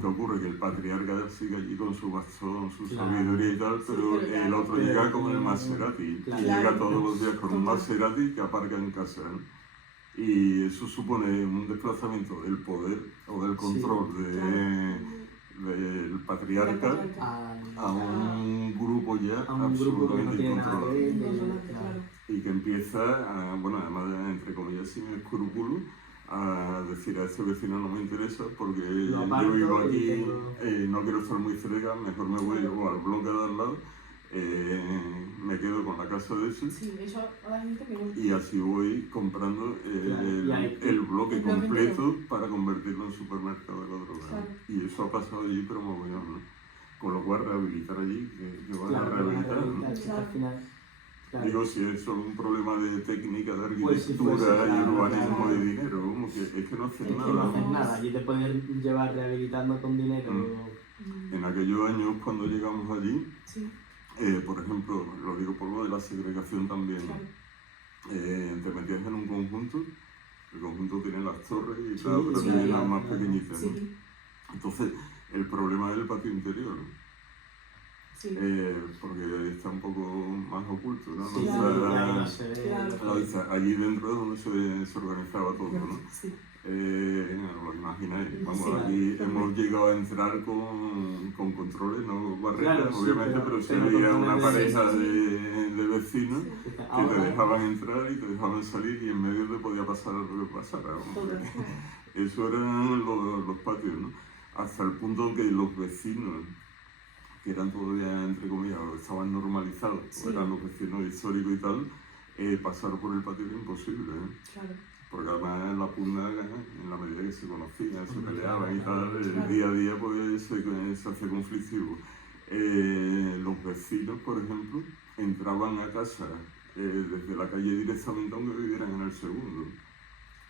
¿Qué ocurre? Que el patriarca sigue allí con su bastón, su Claro. sabiduría y tal, Sí, pero pero ya- el otro pero llega con el no- Maserati. Claro. Y llega todos los días con un Total. Maserati que aparca en casa, ¿no? Y eso supone un desplazamiento del poder o del control del patriarca a un grupo ya A un grupo que no absolutamente tiene nada que incontrolado. ver. Incontrolable, claro. Y que empieza, bueno, además, entre comillas, sin escrúpulos, a decir a este vecino no me interesa porque Lo yo aparto vivo y aquí, tengo- no quiero estar muy cerca, mejor me voy o al bloque de al lado, me quedo con la casa de ese. Sí, eso a la gente me gusta. Y así voy comprando Claro, el bloque el bloque completo entero. para convertirlo en supermercado de la droga. Claro. Y eso ha pasado allí, pero mogollón, ¿no? Con lo cual, rehabilitar allí, que van a claro, rehabilitar, ¿no? rehabilitar, que al final, claro. Digo, si es solo un problema de técnica, de Pues si arquitectura fuese, y claro, urbanismo claro. y dinero, como que es que no hacen Es que Que no nada. haces no. nada, allí te puedes llevar rehabilitando con dinero. En aquellos años, cuando llegamos allí, Sí, por ejemplo, lo digo por lo de la segregación también, ¿no? claro. Te metías en un conjunto, el conjunto tiene las torres y Sí, tal, pero sí, tiene las claro, más claro. pequeñitas, ¿no? Sí, Entonces, el problema es el patio interior, ¿no? sí. Porque está un poco más oculto, ¿no? Sí, No claro, está ahí no se ve. claro. a la vista. Allí dentro es donde se organizaba todo, ¿no? Sí, Lo imagináis, vamos, Sí, aquí claro. hemos llegado a entrar con controles, no barreras, Claro, sí, obviamente, pero se pero veía controles una de- pareja sí, de vecinos sí. que te Ahora, dejaban entrar y te dejaban salir y en medio te podía pasar lo que pasara. ¿no? Total. Eso eran los patios, ¿no? Hasta el punto que los vecinos, que eran todavía, entre comillas, o estaban normalizados, Sí. eran los vecinos históricos y tal, pasar por el patio era imposible, ¿eh? Claro. Porque además la pugna, en la medida que se conocían, se peleaban y tal, el Claro. día a día pues, se hace conflictivo. Los vecinos, por ejemplo, entraban a casa desde la calle directamente aunque vivieran en el segundo.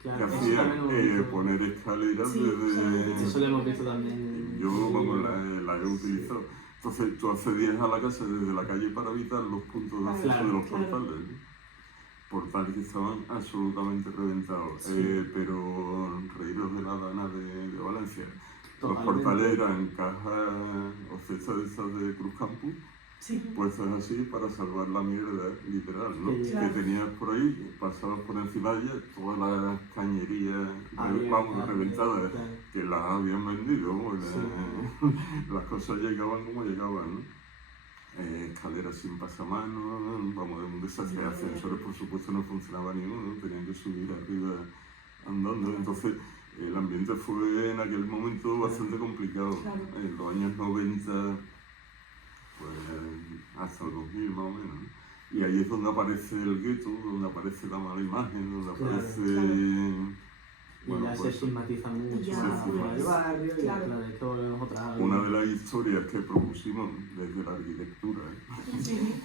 Que claro, eso hacían también lo hemos visto. poner escaleras Sí, desde... Eso lo hemos visto también. Yo, vamos, la he utilizado. Entonces, tú accedías a la casa desde la calle para evitar los puntos de acceso Claro, de los claro. portales, ¿no? Portales que estaban absolutamente reventados. Sí. Pero reíros de la Dana de Valencia. Los Totalmente. portales eran cajas o cestas de estas de Cruz Campus, Sí, puestas así para salvar la mierda, literal, ¿no? Sí, claro. Que tenías por ahí, pasabas por encima de ellas, todas las cañerías, vamos, reventadas, Claro. que las habían vendido, porque Sí. las cosas llegaban como llegaban, ¿no? Escaleras sin pasamanos, vamos, de un desastre. Ascensores, por supuesto, no funcionaba ninguno, tenían que subir arriba andando. Entonces, el ambiente fue en aquel momento bastante complicado. Claro. En los años 90, pues hasta el 2000 más o menos, ¿no? Y ahí es donde aparece el gueto, donde aparece la mala imagen, donde Claro, aparece... claro. Y Bueno, ya pues, se estigmatiza mucho Ya, a sí, el barrio, y claro. claro, es que volvemos otra vez. una de las historias que propusimos desde la arquitectura, sí.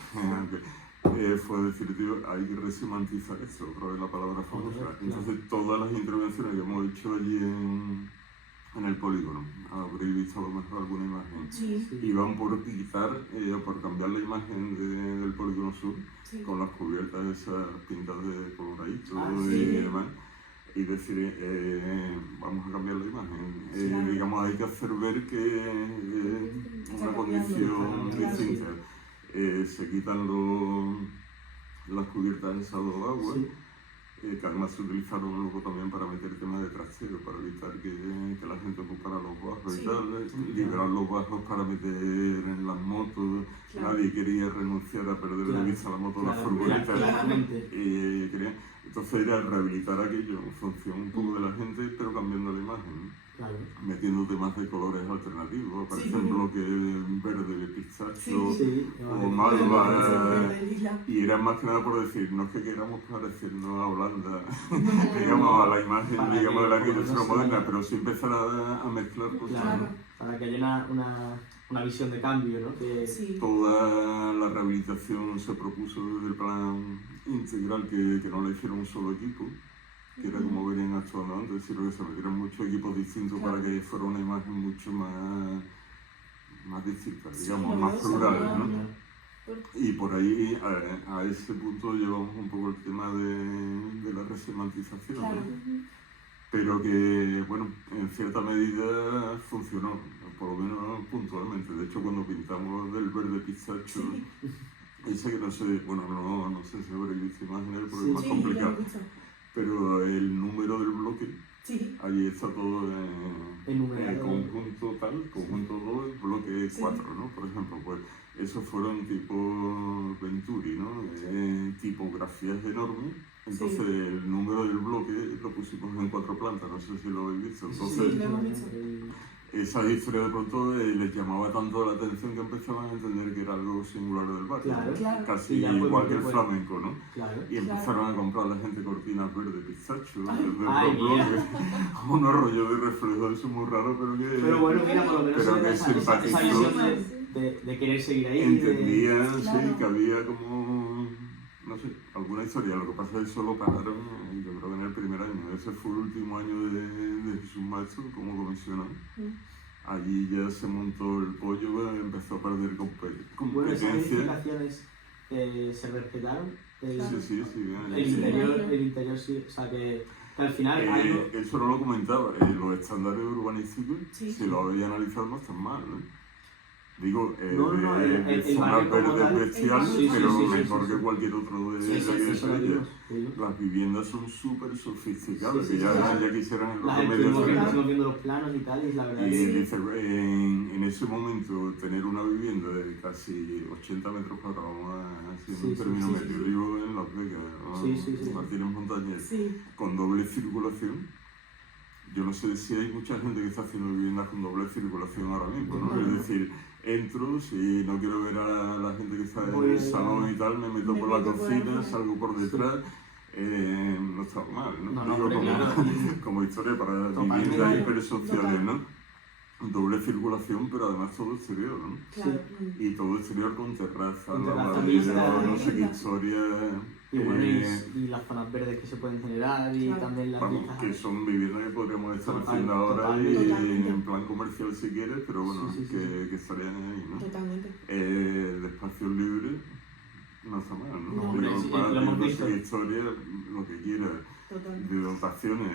fue decir, tío, hay que resemantizar esto, otra vez la palabra famosa. Correcto. Entonces, todas las intervenciones que hemos hecho allí en el polígono, habréis visto a lo mejor alguna imagen, Sí, Sí. iban por quitar, por cambiar la imagen del polígono sur, sí. con las cubiertas esas pintadas de coloradito Ah, y sí. demás, y decir, vamos a cambiar la imagen. Claro. Digamos, hay que hacer ver que es Está una cambiando, condición claro, distinta. Se quitan las cubiertas esas de agua, Sí. que además se utilizaron luego también para meter temas de trastero, para evitar que la gente ocupara los bajos Sí. y tal, liberar los bajos para meter en las motos. Claro. Nadie quería renunciar a perder de Claro, vista la moto o la Claro, furgoneta. claramente. Entonces era rehabilitar aquello en función un poco de la gente, pero cambiando la imagen, ¿no? Claro. Metiendo temas de colores alternativos, por Sí. ejemplo, que verde de pistacho, Sí, o vale. malva, Verde, lila. y era más que nada por decir, no es que queramos parecernos a Holanda, digamos, a la imagen, Para digamos, de la que, arquitectura no se moderna, vaya. pero sí empezar a mezclar cosas, Claro. ¿no? Para que haya una visión de cambio, ¿no? Que, Sí, Toda la rehabilitación se propuso desde el plan integral, que no la hicieron un solo equipo, que era como venían actuando antes, sino que se metieron muchos equipos distintos Claro. para que fuera una imagen mucho más distinta, Sí, digamos, más novedosa, plural, ¿no? ¿no? Y por ahí, a ese punto, llevamos un poco el tema de la resemantización, Claro. ¿no? Pero que, bueno, en cierta medida funcionó, por lo menos puntualmente. De hecho, cuando pintamos del verde pistacho, Sí, ese que no sé, bueno, no sé si habréis visto imágenes porque Sí. es más sí, complicado, lo he visto. pero el número del bloque, Sí, ahí está todo en Enumerado. conjunto tal, conjunto 2, bloque Sí. 4, ¿no? Por ejemplo, pues esos fueron tipo Venturi, ¿no? Tipografías enormes. Entonces Sí. el número del bloque lo pusimos en 4 plantas, no sé si lo habéis visto. Entonces Sí, lo hemos visto. esa historia de pronto les llamaba tanto la atención que empezaban a entender que era algo singular del barrio, Claro, ¿no? claro. Casi Y ya fue igual que el muy flamenco, ¿no? Claro. Y empezaron a comprar a la gente cortinas verdes pistacho, de Ay, bloques, unos rollos de reflejo, eso es muy raro, pero que... Pero bueno, mira, por lo menos Pero se ve que esa simpatizó. visión de querer seguir ahí. Entendían, sí, Claro. que había como, no sé, alguna historia. Lo que pasa es que solo pararon, yo creo que en el primer año. Ese fue el último año de Jesús Maestro como comisionado. Allí ya se montó el pollo, empezó a perder Bueno, esas competencia. edificaciones se respetaron. Sí, sí, sí. El interior sí, o sea que al final algo... Eso no lo comentaba. Los estándares urbanísticos, Sí. si lo había analizado, no están mal, ¿no? Digo, No, el zonas barrio como verdes tal, bestial, sí, pero sí, mejor sí. que cualquier otro de Sí, de sí, eso lo Sevilla. vimos, sí. Las viviendas son súper sofisticadas, Sí, que sí, ya, sí. ya quisieran en los Las medios estuvimos viendo, hacer. estuvimos viendo los planos y tal, y la verdad Y es que... dice, en ese momento tener una vivienda de casi 80 metros cuadrados, así en un término sí, medio, sí. digo en Las Vegas, Sí. Martínez Montañés, Sí, con doble circulación. Yo no sé si hay mucha gente que está haciendo viviendas con doble circulación ahora mismo, ¿no? Es decir, entro, si no quiero ver a la gente que está en el salón y tal, me meto por la cocina, salgo por detrás. No está mal, ¿no? No, Digo, pero claro. como historia para Totalmente. viviendas hipersociales, Total. ¿no? Doble circulación, pero además todo exterior, ¿no? claro. Y todo exterior con terraza, Con terraza, lavadero, vista, no sé qué vista. historia. Y bueno, y las zonas verdes que se pueden generar y Claro. también las Vamos, vistas. que son viviendas que podríamos estar Total, haciendo ahora y totalmente. en plan comercial si quieres, pero bueno, Sí. que estarían ahí, ¿no? Totalmente. De espacios libres no está mal, ¿no? No, hombre, Digo, sí, para lo hemos no sé visto. qué historia, lo que quieras, Total. de dotaciones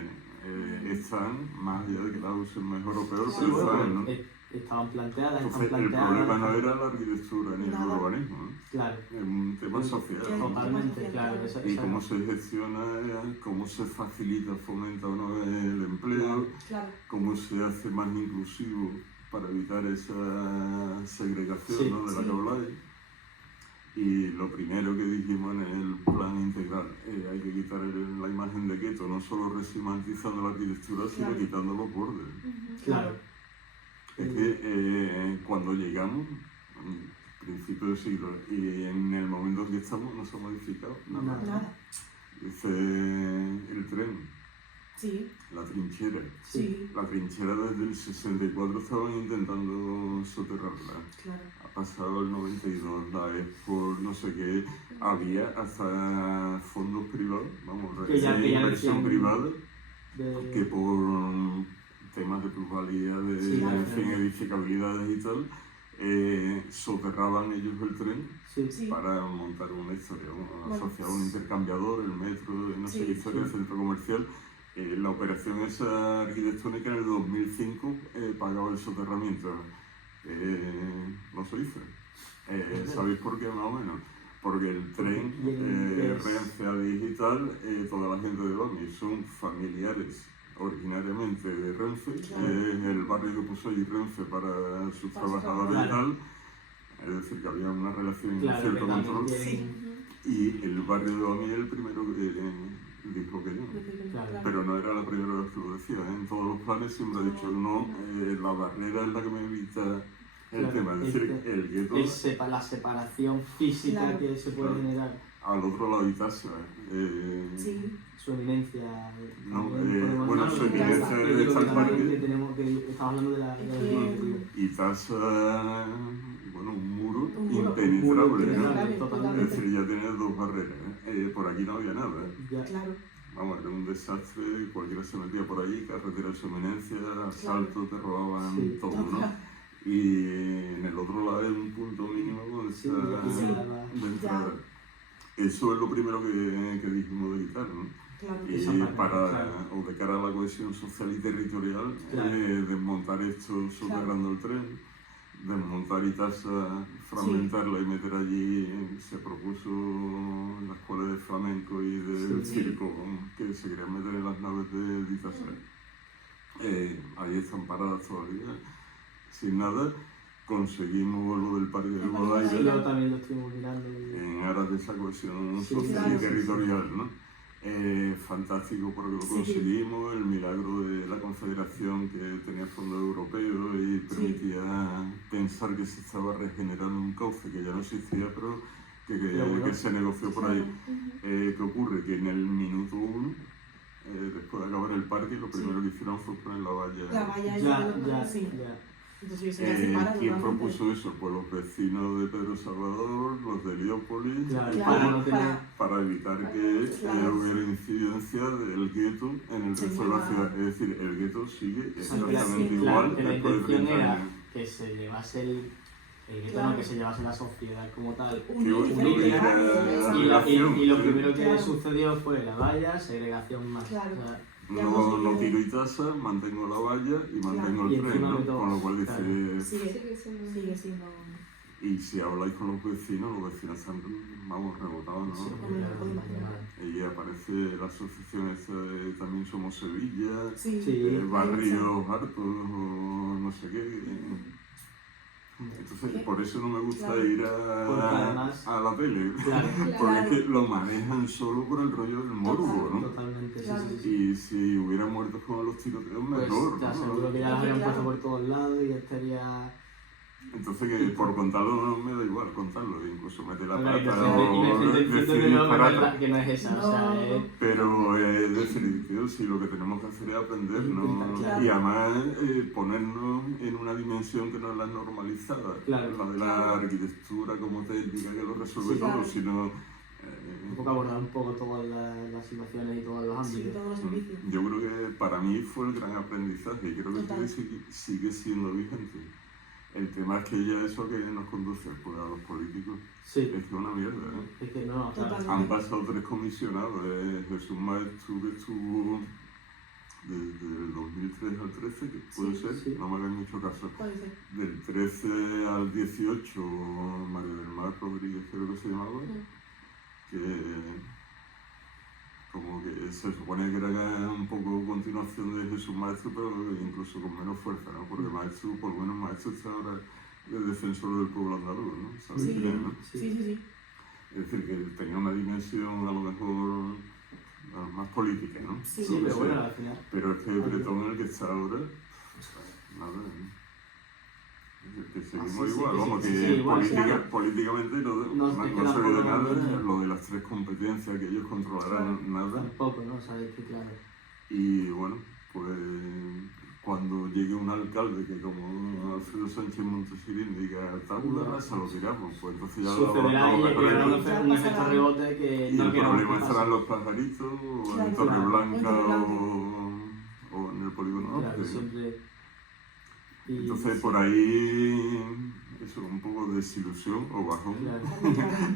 están, más allá de que la usen mejor o peor, Sí, pero bueno, están, ¿no? Estaban planteadas, Entonces, están el planteadas. problema no era la arquitectura ni el Nada. urbanismo, ¿no? Claro, Es un tema social. Sí. ¿no? totalmente, claro. Y cómo se gestiona, cómo se facilita, fomenta o no el empleo, Claro. cómo se hace más inclusivo para evitar esa segregación, Sí, ¿no? De la sí. que habláis. Y lo primero que dijimos en el plan integral, hay que quitar la imagen de gueto, no solo resimantizando la arquitectura, sino Claro. quitando los bordes. Claro. Es que cuando llegamos, principio del siglo, y en el momento en que estamos, no se ha modificado nada. Nada. Dice el tren, Sí, la trinchera. sí, La trinchera desde el 64 estaban intentando soterrarla. claro. Ha pasado el 92, la Expo, no sé qué. Había hasta fondos privados, vamos, Que ya inversión decían privada, de- que por temas de plusvalía, de Sí, en claro. fin, edificabilidades y tal, soterraban ellos el tren Sí. Sí, para montar una historia, Bueno. asociado a un intercambiador, el metro, no sé Sí, qué historia, el centro comercial. La operación esa arquitectónica en el 2005 pagaba el soterramiento. No se hizo. ¿Sabéis por qué más o menos? Porque el tren, Y el- Renfe a Digital, toda la gente de Bami son familiares originariamente de Renfe, Claro. el barrio que puso allí Renfe para sus Para sus trabajadores y trabajadores. tal, es decir, que había una relación, Claro, cierto que también control, tienen- sí. y el barrio de Bami el primero dijo que no. Claro. Pero no era la primera vez que lo decía, ¿eh? En todos los planes siempre ha dicho no, la barrera es la que me evita el Claro, tema, es decir, el gueto la separación física Claro. que se puede Claro. generar, al otro lado de Itasa. Sí, su eminencia. No, también podemos bueno, hablar su de eminencia Itasa, debe que digo estar que también parque. que tenemos, que estamos hablando de la Es del que- objetivo. Itasa, bueno, un muro Un muro impenetrable, ¿no? impenetrable, Es totalmente. decir, ya tenés dos barreras, por aquí no había nada. Ya, claro. Vamos, era un desastre, cualquiera se metía por ahí, carretera de su eminencia, asalto, te robaban Sí. todo, ¿no? Y en el otro lado es un punto mínimo de sí, esa- ya la- de entrada. Eso es lo primero que dijimos de quitar, ¿no? Claro. Y Esa parte, para, claro. o de cara a la cohesión social y territorial, Claro. desmontar esto soterrando el tren, desmontar Itasa, fragmentarla y meter allí, se propuso la escuela de flamenco y del Sí. circo, que se querían meter en las naves de Itasa. Ahí están paradas todavía, sin nada. Conseguimos lo del parque de El parque de Sí, Guadaira yo también lo estuvimos mirando. y- en aras de esa cohesión Sí, social claro, y sí, territorial, ¿no? Fantástico porque lo Sí. conseguimos, el milagro de la federación que tenía fondos europeos y permitía pensar que se estaba regenerando un cauce que ya no existía, pero que se negoció por ahí. ¿Qué ocurre? Que en el minuto 1, después de acabar el parque, lo primero que hicieron fue poner la valla. La valla Ya. Entonces se separa ¿Quién totalmente. propuso eso? Pues los vecinos de Pedro Salvador, los de Heliópolis, Claro, para evitar que Claro. hubiera incidencia del gueto en el resto de la ciudad. Es decir, el gueto sigue exactamente sí, igual que la después de intención 30 era años. que se llevase el gueto, Claro. no, que se llevase la sociedad como tal. Que era Y lo sí. primero que Claro. sucedió fue la valla, segregación más. Claro. O sea, No tiro y tasa, mantengo la valla y mantengo Y el tren, encima ¿no? de todo, Con lo cual dice... Sigue siendo... Y si habláis con los vecinos están, vamos, rebotados, ¿no? sí, Hombre, no puedo imaginar. Y aparece la asociación esta de También Somos Sevilla, Sí, Sí. Barrios Hartos o no sé qué. Entonces, por eso no me gusta Claro. ir Porque además- a la tele. Claro, Porque es que lo manejan solo por el rollo del morbo, ¿no? totalmente, Claro. sí. Y si hubiera muerto con los tiroteos, Pues mejor, te ¿no? aseguro que ya las habían Claro. puesto por todos lados y ya estaría... Entonces, que por contarlo no me da igual contarlo, incluso meter la Claro, y pata la o gente decir diciendo que disparate. no es esa, o sea, es... Pero es definitivo, si lo que tenemos que hacer es aprender, ¿no? Claro. Y además ponernos en una dimensión que no es la normalizada, Claro. la de la arquitectura como técnica que lo resuelve Sí, todo, claro. sino Un poco abordar un poco todas las situaciones y todos los Sí, ámbitos. todos los servicios. yo creo que para mí fue el gran aprendizaje y creo que Total. sigue siendo vigente. El tema es que ya eso que nos conduce pues, a los políticos Sí, es que una mierda, ¿eh? es que no, claro. Total. Han pasado 3 comisionados, Jesús Maestro que estuvo desde el 2003 al 13, que puede Sí, ser, sí. no me hagáis mucho caso. Puede ser. Del 13 al 18, María del Mar Rodríguez creo que se llamaba, que como que se supone que era un poco continuación de Jesús Maestro, pero incluso con menos fuerza, ¿no? Porque Maestro, por lo menos Maestro está ahora de defensor del pueblo andaluz, ¿no? ¿Sabes Sí. quién es, no? Sí. Es decir, que tenía una dimensión a lo mejor más política, ¿no? Sí, Sí, pero bueno, al final. Pero es que Bretón, el que está ahora, nada, que seguimos sí, igual, sí, vamos, sí, que sí, igual, políticamente no No, es que se ve de tampoco- nada, lo de las 3 competencias que ellos controlarán, nada. Tampoco, ¿no? O sea, es que claro. Y bueno, pues cuando llegue un alcalde que como Alfredo Sánchez Montesirín diga tabula rasa, lo tiramos, pues entonces ya Sucederá y llegará lo un efecto rebote que y no el queremos problema que pase. estará en los pajaritos, o en Claro, Torreblanca claro. o en el polígono Claro, norte. siempre. Y- Entonces por ahí, eso, un poco de desilusión o bajón. Claro.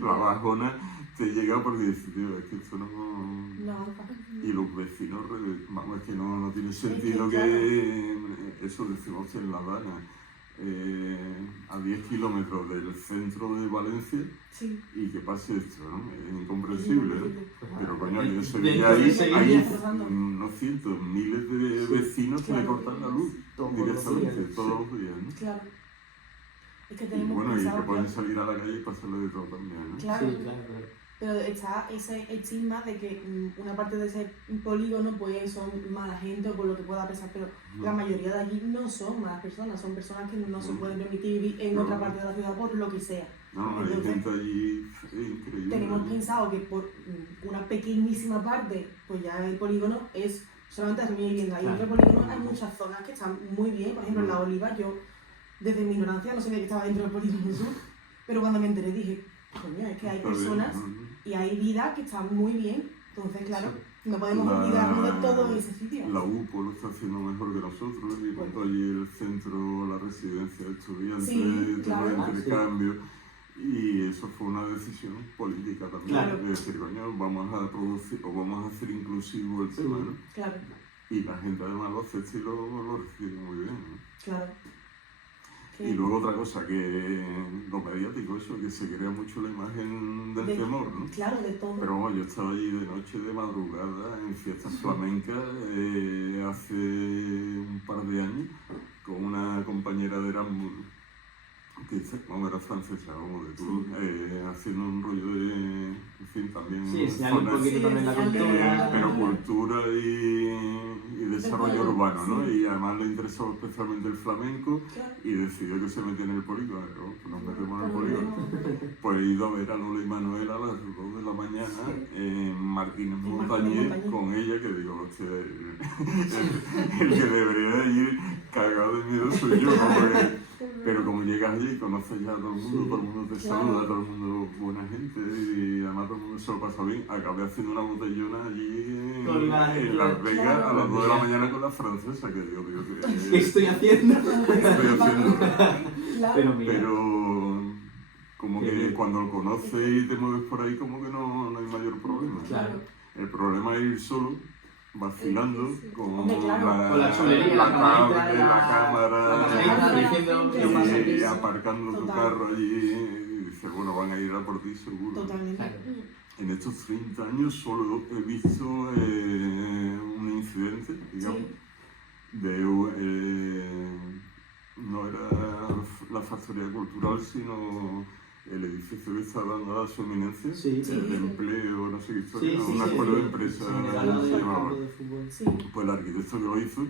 La bajona te llega porque dices, tío, es que esto no... No, Y los vecinos, vamos, es que no tiene sentido que, que eso decimos en La Dana, a 10 kilómetros del centro de Valencia sí. y que pase esto, ¿no? Es incomprensible, ¿no? Pero coño, yo en Sevilla Dentro de hay Sevilla, no cientos, miles de Sí, vecinos que le claro. cortan la luz Todos los directamente, días, todos sí. los días, ¿no? Claro. Es que Y tenemos bueno, y que pensado, pueden claro, salir a la calle y pasarle de todo también, ¿no? claro, Sí, claro. pero está ese estigma de que una parte de ese polígono pues son mala gente o por lo que pueda pensar, pero la mayoría de allí no son malas personas, son personas que no se pueden permitir vivir en otra parte de la ciudad por lo que sea. No, hay Entonces, gente allí increíble. Tenemos ¿no? pensado que por una pequeñísima parte, pues ya el polígono es solamente mi vivienda. Y Claro. entre polígonos hay muchas zonas que están muy bien, por ejemplo en La Oliva, yo desde mi ignorancia no sabía que estaba dentro del polígono sur, pero cuando me enteré dije, coño, es que hay Está bien, personas ¿no? y hay vida que está muy bien, entonces claro, no podemos La- olvidarnos de todo ese sitio. La UPO lo está haciendo mejor que nosotros y montó allí el centro, la residencia de estudiantes, Sí, todo claro. el Ah, sí. intercambio. Y eso fue una decisión política también. Claro. Es decir, coño, vamos a producir o vamos a hacer inclusivo el Sí. tema, ¿no? Claro, Y la gente además lo acepta y lo recibe muy bien, ¿no? claro. Que- Y luego otra cosa, que lo mediático, eso, que se crea mucho la imagen del de- temor, ¿no? Claro, de todo. Pero bueno, yo estaba allí de noche, de madrugada, en fiestas flamencas, hace un par de años, con una compañera de Erasmus, que bueno, era francesa, como de Toulouse, haciendo un rollo de, en fin, también Sí, enseñarle un zonas, poquito también la enseñarle- cultura. pero cultura y desarrollo urbano, ¿no? Y además le interesó especialmente el flamenco Claro. y decidió que se metía en el polígono. Pues nos metemos en el polígono. Pues he ido a ver a Lola y Manuel a las 2 de la mañana en Martínez Montañés con ella, que digo, hostia, el que debería ir cagado de miedo soy yo, ¿no? Pero como llegas allí y conoces ya a todo el mundo te saluda, todo el mundo buena gente y además todo el mundo se lo pasa bien. Acabé haciendo una botellona allí en Las Vegas a las 2 de la mañana con la francesa, que digo, ¿Qué estoy haciendo? ¿qué estoy haciendo? Claro. Pero como que cuando lo conoces y te mueves por ahí como que no hay mayor problema. Claro. El problema es ir solo, vacilando, con Hombre, claro. Con la chulería, la tablet, camarita, la cámara, y diciendo, aparcando tu Total. carro allí y dices, bueno, van a ir a por ti seguro. Totalmente. Claro. En estos 30 años solo he visto un incidente, digamos, no era la factoría cultural, sino el edificio que está dando a su eminencia, Sí. el empleo, no sé qué historia, Sí, una sí, escuela sí. de empresa Sí, se al lado del llamaba. campo de fútbol. Sí. Pues el arquitecto que lo hizo,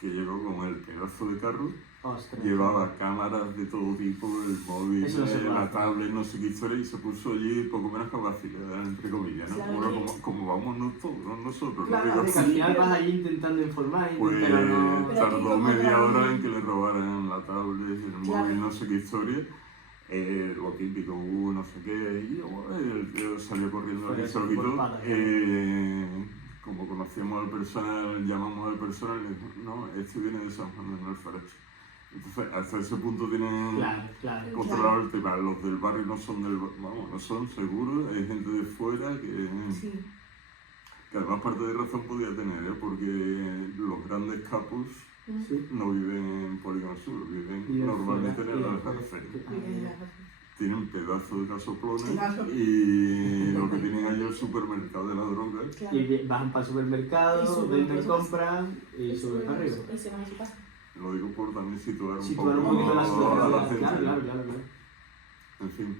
que llegó con el pedazo de carro, Ostras. llevaba cámaras de todo tipo, el móvil, Eso no se puede la hacer. tablet, no sé qué historia, y se puso allí poco menos que a vacilar, entre comillas, ¿no? Claro. Bueno, como vamos nosotros, Claro, ¿no? Porque al final vas allí intentando informar, Pues pero no... Pero tardó aquí como media otra- hora en que le robaran la tablet, el Claro. móvil, no sé qué historia. Lo típico, no sé qué, y el tío salió corriendo Pero aquí, se lo eso por quitó. patas, Como conocíamos al personal, llamamos al personal y le dijimos, no, este viene de San Juan de Alfarache. Entonces, hasta ese punto tienen Claro. controlado el tema. Los del barrio no son no son seguros, hay gente de fuera Sí. que además parte de razón podía tener, porque los grandes capos Sí. no viven en Polígono Sur, viven Y normalmente fuera, en y las fuera. arceras. Ah. Tienen pedazos de casoplones Claro. y lo que tienen ahí es el supermercado de la droga. Claro. Y bajan para el Y supermercado, suben venden, cosas. compran y suben para arriba. Y se van a su casa. Lo digo por también situar un Situar un poco poquito la a la situación. gente. Claro. En fin,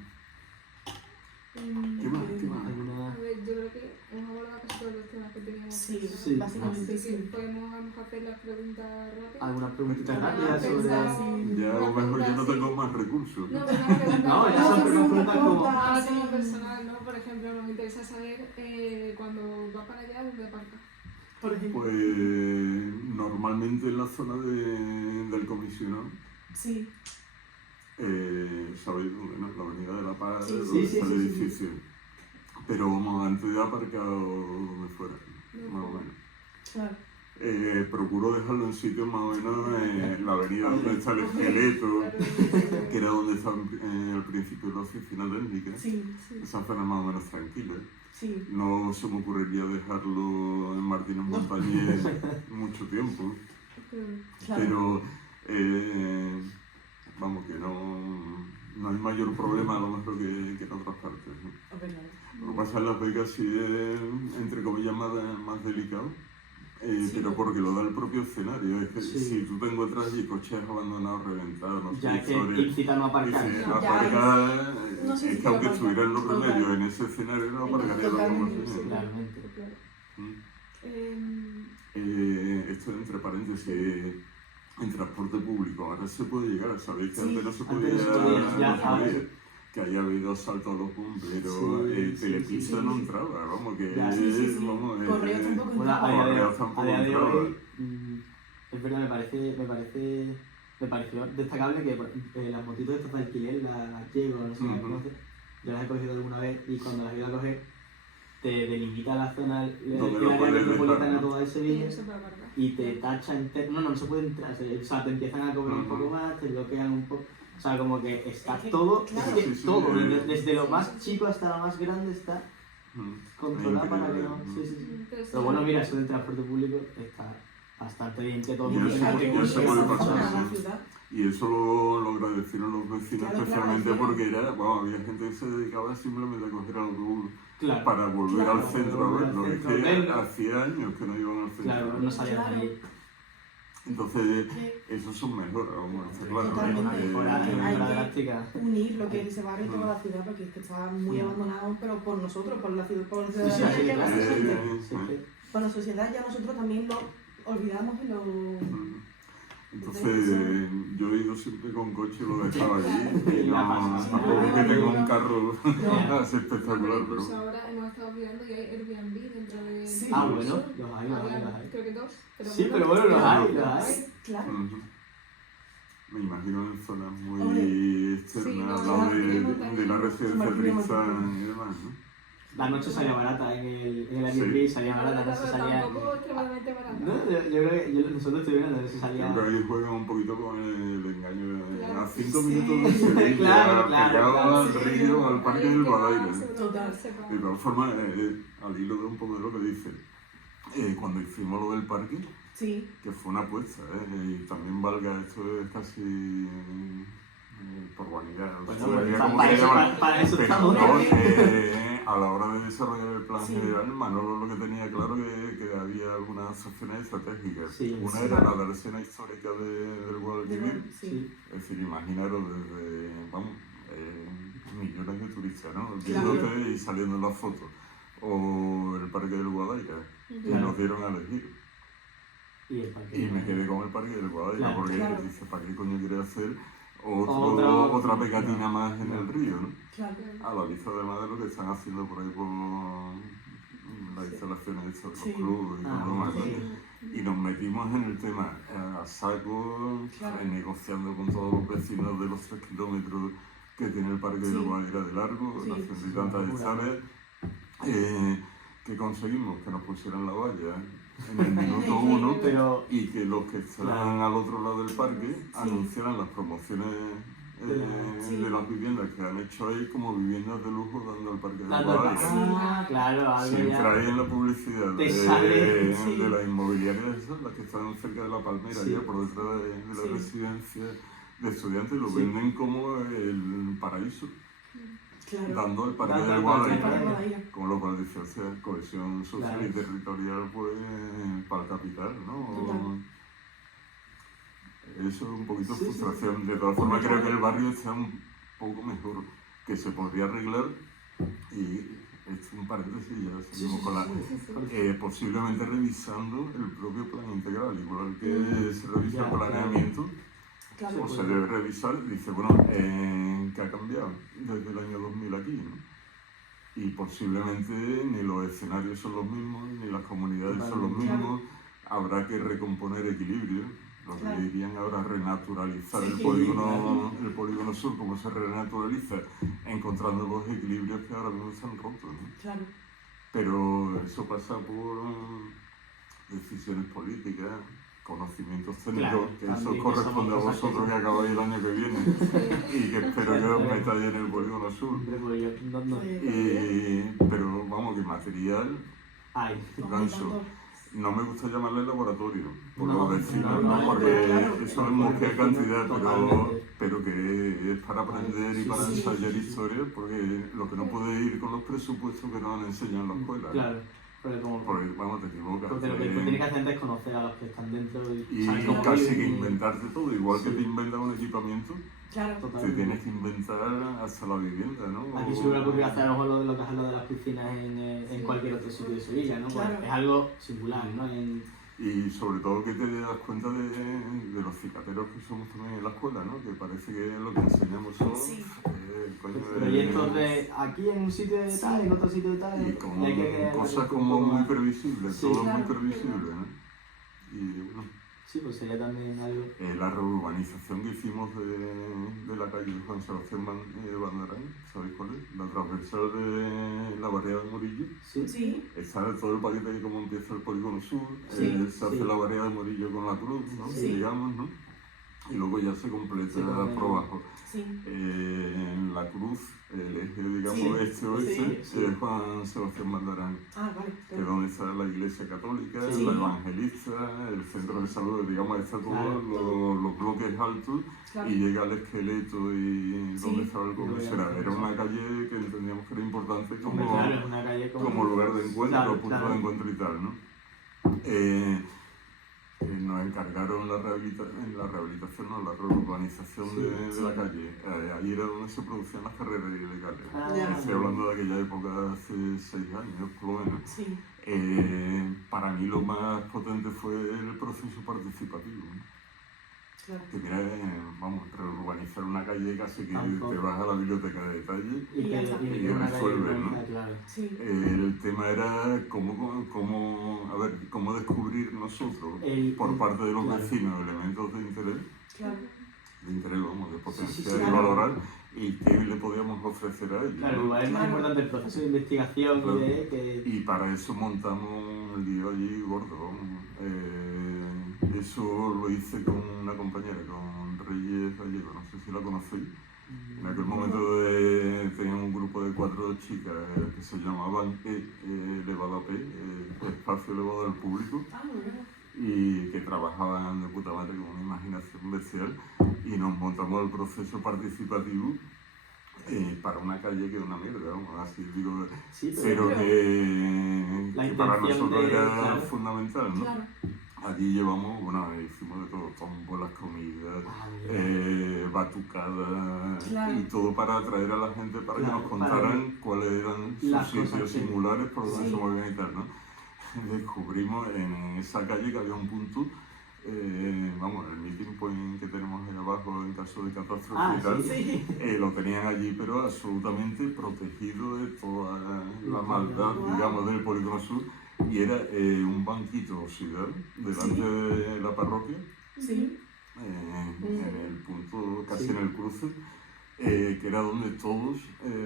¿qué ¿Qué más? ¿Qué más? Alguna- A ver, yo creo que hemos abordado casi todos los temas que teníamos. Sí, Sí. básicamente Así que sí. podemos a lo mejor hacer las preguntas rápidas. ¿Alguna preguntita Ah, rápida sobre...? pensaba- Ya a lo mejor yo no Sí. tengo más recursos. No, ¿no? pero una pregunta. No, ya son preguntas como... Ahora tema personal, ¿no? Por ejemplo, nos interesa saber cuando vas para allá, ¿dónde aparcas? Por ejemplo. Pues normalmente en la zona del comisionado, Sí. ¿sabéis dónde? ¿No? La avenida de la Paz, Sí, donde sí, está el sí, sí. edificio. Pero vamos, antes de aparcado donde fuera, más o menos. Claro. Procuro dejarlo en sitios más o menos en la avenida donde está el esqueleto, que era donde estaba al principio la oficina técnica. Sí. Esa zona más o menos tranquila. Sí. No se me ocurriría dejarlo en Martínez Montañés mucho tiempo, Claro. pero vamos, que no hay mayor problema a lo mejor que en otras partes, ¿no? Es verdad. Lo que pasa en Las Vegas sí es, entre comillas, más delicado, Sí. pero porque lo da el propio escenario. Es que Sí. si tú te encuentras allí coches abandonados, reventados, no sé Ya qué que historia, incita a no aparcar. dice, Ya, aparcar, no sé es si que aunque aparcar, estuviera en los total. remedios en ese escenario, no aparcaría la Totalmente, promoción. sí. Claramente. Claro. Mm. Eh, Esto entre paréntesis, en transporte público, ahora se puede llegar, sabéis que Sí, antes no se antes podía, no se podía, ya, no se ahora podía, sí. que haya habido asaltos a los bomberos, Sí, Telepizza sí. no entraba, vamos, que Ya, sí. vamos, Correo tampoco Bueno, entraba. a Correos tampoco día de entraba. hoy, es verdad, me pareció destacable que las motitos estas de alquiler, las llego, no sé cómo Ujú. se conoce, yo las he cogido alguna vez y cuando las he ido a coger te delimita la zona, el Donde lo área puedes metropolitana dejar, ¿no? toda de y Sevilla no se puede aparcar. y te tacha entero, no se puede entrar, o sea, te empiezan a cobrar un Ujú. poco más, te bloquean un poco, o sea, como que está Es que, todo, claro. es que Sí, sí, todo, sí. desde lo más chico hasta lo más grande está controlado para que no, sí. Entonces, Pero bueno, mira, eso del transporte público está bastante bien que todo el Y mundo eso- tenga Hay que ya por se conocer puede esa pasar, zona, sí. la ciudad. Y eso lo agradecieron los vecinos, Claro, especialmente claro, porque había gente que se dedicaba simplemente a coger autobús Claro, para volver Claro, al centro a volver verlo. al Es centro a que verlo. hacía años que no iban al centro. claro, no salían de Claro. ahí. Entonces, Que esos son mejoras, vamos, está claro. Totalmente. Una mejora, Hay una mejora que- drástica. unir lo que es ese barrio y toda la ciudad, porque es que está muy abandonado, pero por nosotros, por la ciudad, por la Sí, ciudadanía sí, que es la claro. gente. Sí, sí. Con la sociedad ya nosotros también olvidamos y lo... Entonces, yo he ido siempre con coche y lo dejaba allí. Y Claro. tampoco es que tengo un carro No. así espectacular, Incluso pero... ahora hemos estado mirando y hay Airbnb dentro de... Sí. Ah, bueno, los hay. Creo que 2. Sí, pero bueno, los hay. Claro. Ujú. Me imagino en zonas muy Hombre, externas, sí, al no, lado no, de la no, residencia no, Tristan y demás, ¿no? La noche salía barata en el Airbnb, salía barata, no se salía... Tampoco extremadamente barata. No, yo creo que nosotros estoy viendo, no se salía... Creo que ahí juegan un poquito con el engaño de Claro. a 5 Sí. minutos de Sevilla, Claro, pegado claro. al río, al parque del Guadaira. Total. De todas formas, al hilo de un poco de lo que dice, cuando hicimos lo del parque, Sí. que fue una apuesta, y también valga, esto es casi por vanidad, no sé Bueno, cómo para se eso, llama, para eso pero estamos. no, a la hora de desarrollar el plan Sí. general, Manolo lo que tenía claro que había algunas opciones estratégicas. Sí, Una sí. era la versión histórica del Guadalquivir, Sí. es decir, imaginaros desde, vamos, millones de turistas, ¿no? Claro. Viéndote y saliendo en las fotos. O el parque del Guadaira, y Claro. nos dieron a elegir. Y el parque. Y me quedé con el parque del Guadaira, Claro. porque Claro. dice, ¿para qué coño quiere hacer Otro- otra pegatina más en el Claro. río, ¿no? Claro. A la vista además de lo que están haciendo por ahí por las instalaciones de los Sí. clubes y todo lo demás, ¿no? sí. Y nos metimos en el tema a saco, Claro. negociando con todos los vecinos de los 3 kilómetros que tiene el parque Sí. del Guadaira de largo, Sí. las 100 y tantas hectáreas, que conseguimos que nos pusieran la valla en el minuto 1 Pero y que los que estaban al otro lado del parque anunciaran las promociones Sí. de las viviendas que han hecho ahí como viviendas de lujo dando al parque del dando el Guadaira. Ah, claro, algo Siempre ya. ahí en la publicidad Te sale, sí. de las inmobiliarias esas, las que están cerca de la Palmera, Sí. ya por detrás de la Sí. residencia de estudiantes, lo Sí. venden como el paraíso, Claro. dando al parque Dando del al parque del Guadaira. Guadaira. Con lo cual dice, o sea, cohesión social Claro. y territorial pues para el capital, ¿no? Total. Eso es un poquito Sí, sí, frustración. De todas formas creo que el barrio está un poco mejor, que se podría arreglar y es un paréntesis, ya seguimos con la... posiblemente revisando el propio plan integral, igual que se revisa Ya, el planeamiento, Claro. o se debe revisar, dice, bueno, ¿qué ha cambiado desde el año 2000 aquí? ¿No? Y posiblemente ni los escenarios son los mismos, ni las comunidades son los Totalmente. mismos, habrá que recomponer equilibrio, lo que Claro. dirían ahora renaturalizar Sí, el polígono sur, como se renaturaliza, encontrando los equilibrios que ahora mismo están rotos, ¿no? Claro. Pero eso pasa por decisiones políticas, conocimientos técnicos, Claro, que también eso que corresponde a somos cosas vosotros que- que acabáis el año que viene y que espero que os metáis en el polígono sur. Hombre, pues yo no. Pero vamos, que material, Ay. ganso. No me gusta llamarle laboratorio, por No, los vecinos, no, ¿no? Porque claro. eso es mucha cantidad, Totalmente. pero que es para aprender y Sí, para sí, ensayar sí, sí. historia, porque lo que no puede ir con los presupuestos que nos han enseñado en la escuela. Claro, porque como. Porque, vamos, te equivocas. Porque lo que tienes que hacer es conocer a los que están dentro Y saber cómo casi viven que y- inventarte todo, igual que Sí. te inventas un equipamiento, Claro. te Totalmente. tienes que inventar hasta la vivienda, ¿no? Aquí se me ocurrió hacer a lo mejor lo que es lo de las piscinas en Sí. cualquier otro sitio de Sevilla, ¿no? Porque Claro. es algo singular, ¿no? Y sobre todo que te das cuenta de los cicateros que somos también en la escuela, ¿no? Que parece que lo que enseñamos son Sí. coño, Proyectos de aquí en un sitio de tal, en otro sitio de tal. y como hay que- cosas un como poco muy más- previsibles, Sí, todo claro, muy previsible, ¿no? Y bueno, Sí, pues sería también algo. la reurbanización que hicimos de la calle Juan Sebastián Bandarán, ¿sabéis cuál es? La transversal de la barriada de Murillo. Sí. Sí. Está todo el paquete de cómo empieza el polígono sur, Sí, se hace sí. la barriada de Murillo con la cruz, ¿no? Sí. Digamos, ¿no? Y luego ya se completa Sí, con por abajo. Sí. En la cruz, el eje, digamos, Sí, este-oeste, sí, sí. es Juan Sebastián Bandarán, Ah, vale. que es donde está la iglesia católica, Sí. la evangelista, el centro de salud, digamos, está todos Claro. los bloques altos Claro. y llega al esqueleto y Sí. donde estaba el Y luego ya confesionario. Era está. una calle que entendíamos que era importante Hombre, como, claro, es una calle como lugar de encuentro, Claro, punto claro. de encuentro y tal, ¿no? nos encargaron la rehabilitación, no, la reurbanización de la calle. Ahí era donde se producían las carreras ilegales. Ya. Estoy hablando de aquella época, hace 6 años, por lo menos. Sí, Para mí lo más potente fue el proceso participativo, ¿no? claro. Que mira, vamos, reurbanizar una calle casi que Tampoco. te vas a la biblioteca de detalle. Y ya está. y una resuelve, calle, ¿no? claro. Sí, El tema era cómo descubrir nosotros, por parte de los claro. vecinos, elementos de claro. interés, vamos, de potenciar sí, y claro. valorar, y qué le podíamos ofrecer a ellos. Claro, ¿no? igual es más Claro. importante el proceso de investigación Claro. que... Y para eso montamos el lío allí gordo, vamos. Eso lo hice con una compañera, con Reyes Gallego, no sé si la conocéis. En aquel momento tenía un grupo de 4 chicas que se llamaban elevado a P, espacio elevado al público, Ah, muy bien. y que trabajaban de puta madre con una imaginación bestial, y nos montamos el proceso participativo para una calle que es una mierda, vamos, así digo, Sí, pero La que para intención nosotros de- era claro. fundamental, ¿no? Claro. Allí llevamos, bueno, hicimos de todo, tómbolas, comidas, Ah, bien. batucadas, Claro. y todo para atraer a la gente para que Claro, nos contaran cuáles eran sus las sitios cosas que- singulares por donde Sí. se movían y tal, ¿no? Descubrimos en esa calle que había un punto, vamos, el meeting point que tenemos ahí abajo en caso de catástrofe Ah, y tal, Sí. lo tenían allí, pero absolutamente protegido de toda la maldad, Wow. digamos, del Polígono Sur, y era un banquito oxidado delante Sí. de la parroquia, Sí. en el punto, casi Sí. en el cruce, que era donde todos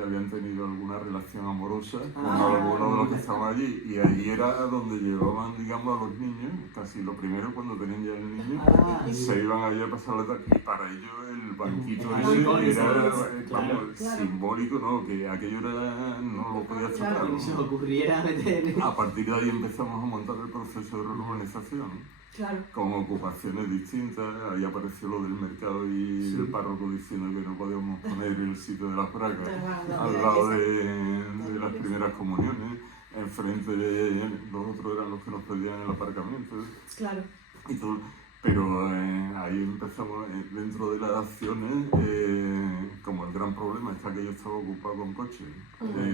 habían tenido alguna relación amorosa con alguno de los que estaban allí, y ahí era donde llevaban, digamos, a los niños, casi lo primero cuando tenían ya el niño, Ah, se iban allí a pasar la tarde, y para ellos el banquito Ah, ese simbólico, era, claro, claro. simbólico, ¿no? Que aquello era, no lo podías tocar. Claro. que se os ocurriera meter... A partir de ahí empezamos a montar el proceso de reurbanización, Claro. con ocupaciones distintas. Ahí apareció lo del mercado y Sí. el párroco diciendo que no podíamos poner el sitio de las bracas La al verdad lado que de las primeras comuniones. Enfrente los otros eran los que nos pedían el aparcamiento Claro. y todo. Pero ahí empezamos, dentro de las acciones, como el gran problema está que yo estaba ocupado con coches.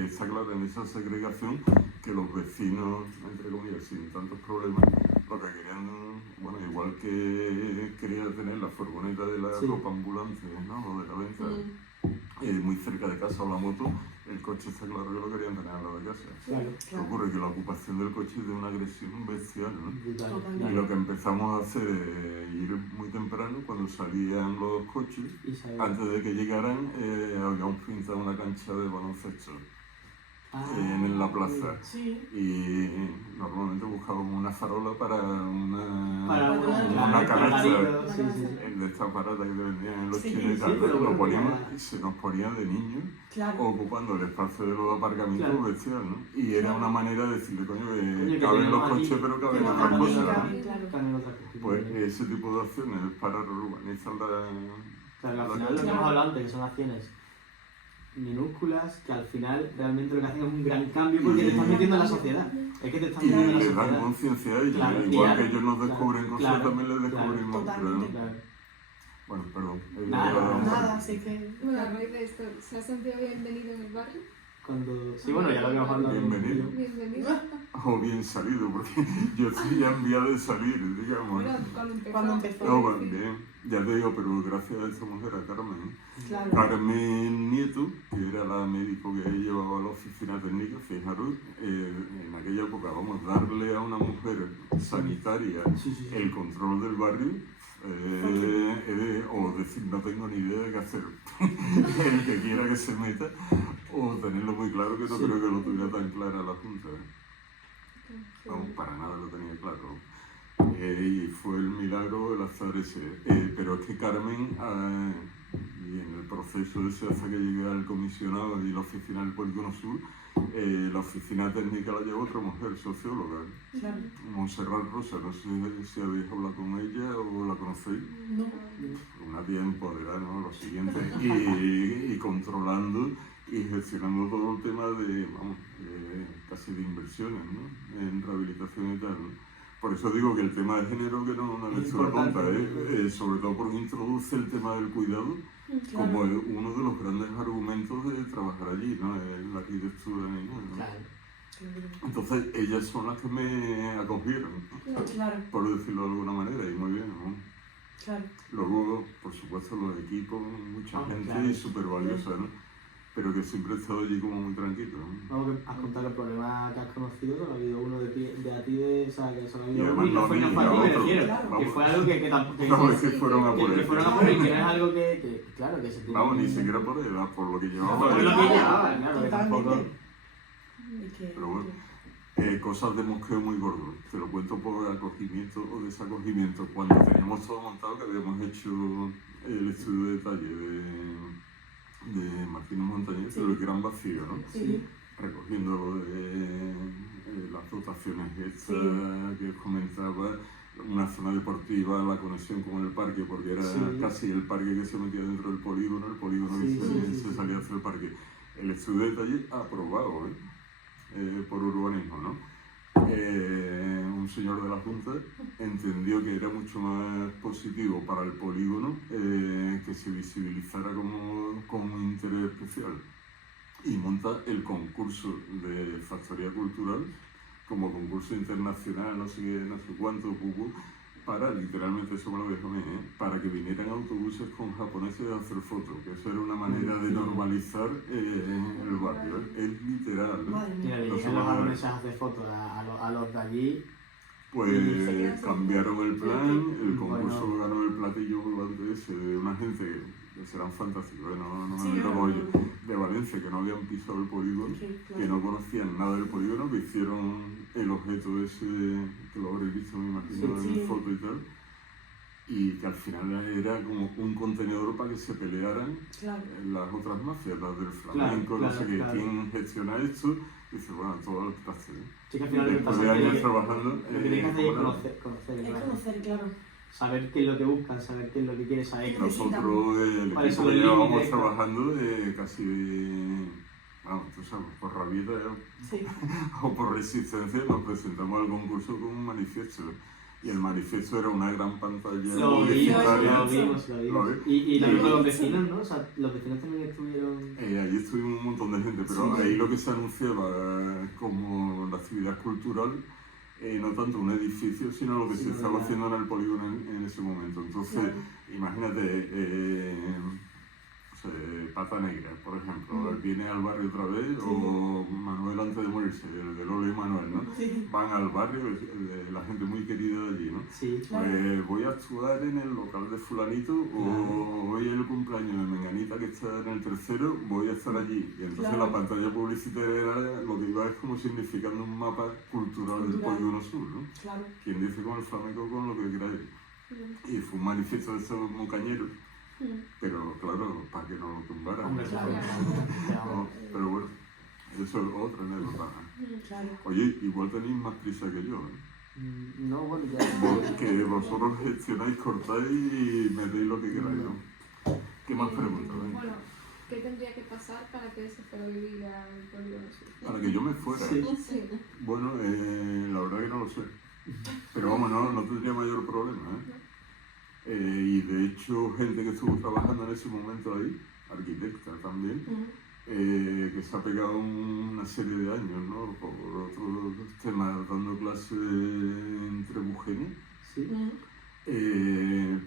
Está claro en esa segregación que los vecinos, entre comillas, sin tantos problemas, lo que querían, bueno, igual que quería tener la furgoneta de la Sí. ropa ambulante, ¿no? O de la venta, muy cerca de casa, o la moto, el coche está claro que lo querían tener al lado de casa. Claro, ¿Qué Claro. ocurre? Que la ocupación del coche es de una agresión bestial, ¿no? brutal. Totalmente. Y lo que empezamos a hacer es ir muy temprano, cuando salían los coches, Y saber- antes de que llegaran, habíamos pintado una cancha de baloncesto Ah, en la plaza. Sí. Y normalmente buscábamos una farola para Para Para una canasta. Sí, sí, sí. De estas baratas que te vendían en los Sí, chinos y sí, tal, pero lo bueno, poníamos, ya- se nos ponía de niños Claro. ocupando el espacio de los aparcamientos Claro. bestial, ¿no? Y era una manera de decirle, coño, que caben los tenemos coches, aquí- pero caben Pero otras también cosas, ¿no? caben, claro. También otra cosa. Pues ese tipo de acciones para reurbanizar Claro, al la final lo que Claro. hemos hablado antes, que son acciones minúsculas que al final realmente lo que hacen es un gran cambio porque te estás metiendo en la sociedad. Es que te estás y metiendo en la les dan sociedad. conciencia a ellos, Claro, igual claro, que ellos nos claro, descubren cosas, claro, también les claro, descubrimos. totalmente. Claro. Bueno, perdón. Nada, Nada, así que. Bueno, a raíz de esto, ¿se ha sentido bienvenido en el barrio? Cuando... Sí, bueno, ya lo habíamos hablado. Bienvenido. Bienvenido. O bien salido, porque yo estoy ya enviado de salir, digamos. Bueno, cuando empezó. Cuando empezó. No, bueno, bien, ya te digo, pero gracias a esta mujer, a Carmen. Claro. Carmen Nieto, que era la médico que llevaba la oficina técnica, fijaros, en aquella época, vamos, darle a una mujer sanitaria Sí, sí, sí. el control del barrio, o decir no tengo ni idea de qué hacer, el que quiera que se meta, o tenerlo muy claro, que no Sí. creo que lo tuviera tan clara la Junta. Vamos, para nada lo tenía claro. Y fue el milagro, el azar ese. Pero es que Carmen, y en el proceso ese hasta que llegué al comisionado y la oficina del Polígono Sur, la oficina técnica la llevó otra mujer, socióloga, Claro. Montserrat Rosa. No sé si habéis hablado con ella o la conocéis. No. Una tía empoderada, ¿no? Lo siguiente, y controlando y gestionando todo el tema de, vamos, casi de inversiones, ¿no? En rehabilitación y tal, ¿no? Por eso digo que el tema de género que no es una Es lectura tonta, importante. sobre todo porque introduce el tema del cuidado como uno de los grandes argumentos de trabajar allí, ¿no? La arquitectura y ¿no? Claro. Entonces ellas son las que me acogieron, Claro, por decirlo de alguna manera, y muy bien, ¿no? claro. Luego, por supuesto, los equipos, mucha gente claro. y súper valiosa, ¿no? Pero que siempre he estado allí como muy tranquilo, ¿no? Vamos, que has contado el problema que has conocido, solo ha habido uno de a ti, o sea, que solo ha Y habido además uno y no fue ni una para ti, me otro, refiero, claro. que vamos. fue algo que tampoco... No, es que fueron a por que él. fueron a por él, que no es algo que claro, que se tiene Vamos, ni que- siquiera por edad, por lo que llevaba. Por lo que llevaba, claro, que tampoco... Totalmente. Es que- Pero bueno. Cosas de mosqueo muy gordo. Te lo cuento por acogimiento o desacogimiento. Cuando teníamos todo montado, que habíamos hecho el estudio de detalle de Martínez Montañez, Sí. pero que eran vacíos, ¿no? Sí, Recogiendo lo de las dotaciones estas Sí. que os comentaba, una zona deportiva, la conexión con el parque, porque era Sí. casi el parque que se metía dentro del polígono, el polígono Sí, que sí, se sí. salía hacia el parque. El estudio de detalle aprobado por urbanismo, ¿no? Un señor de la Junta entendió que era mucho más positivo para el polígono que se visibilizara como un interés especial y monta el concurso de factoría cultural como concurso internacional, no sé qué, no sé cuánto, para, literalmente eso me lo dijo a mí, para que vinieran autobuses con japoneses a hacer fotos, que eso era una manera de normalizar el barrio, es literal. Madre Mira, mía. le No llegan se los va a ver. japoneses a hacer fotos a los de allí. Pues cambiaron el plan, el Bueno. concurso ganó el platillo volante ese de una gente que serán fantásticos, no me Sí, quiero no, rollo, no. de Valencia, que no habían pisado el polígono, Es que, que claro. no conocían nada del polígono, que hicieron el objeto ese, que lo habréis visto me imagino Sí, en sí. foto y tal, y que al final era como un contenedor para que se pelearan Claro. las otras mafias, las del flamenco, Claro, no sé qué, claro. quién gestiona esto, y dice, bueno, todo el traste. Sí, que al final lo que Después pasa de es que años trabajando, lo que tienes que hacer es bueno, conocer, Es claro. conocer, claro. Saber qué es lo que buscan, saber qué es lo que quieres saber. nosotros, el Para equipo eso que el llevábamos límite, claro. trabajando, casi, vamos, tú sabes, por rabieta Sí. o por resistencia, nos presentamos al concurso con un manifiesto. Y el manifiesto era una gran pantalla Lo publicitaria. vimos. Lo vi. Y Lo también con los vi. vecinos, ¿no? O sea, los vecinos también estuvieron... Allí estuvimos un montón de gente, pero Sí. ahí lo que se anunciaba como la actividad cultural, no tanto un edificio, sino lo que se Sino estaba la- haciendo en el polígono en ese momento. Entonces, Claro. imagínate, o sea, Pata Negra, por ejemplo, viene al barrio otra vez, Sí. o Manuel antes de morirse, el de Lola y Manuel, ¿no? Sí. Van al barrio, la gente muy querida de allí, ¿no? Sí, Claro. Pues voy a actuar en el local de fulanito o hoy es el cumpleaños de Menganita que está en el tercero, voy a estar allí. Y entonces Claro. la pantalla publicitaria era lo que iba es como significando un mapa cultural del Cultural. polígono sur, ¿no? Claro. Quien dice con el flamenco con lo que queráis. Y fue un manifiesto de esos moncañeros, pero claro, para que no lo tumbaran. Hombre, claro. No, pero bueno, eso es otra anécdota. Claro. Oye, igual tenéis más prisa que yo, ¿eh? No, bueno, Que vosotros gestionáis, cortáis y metéis lo que queráis, ¿no? ¿Qué más preguntas? Venga? Bueno, ¿qué tendría que pasar para que se fuera a vivir al polígono sur? Para que yo me fuera. Sí. Sí. Bueno, la verdad que no lo sé. Pero vamos, no tendría mayor problema, ¿eh? Y de hecho, gente que estuvo trabajando en ese momento ahí, arquitecta también, que se ha pegado una serie de años, ¿no? Por otros temas, dando clases en Trebujena, Sí.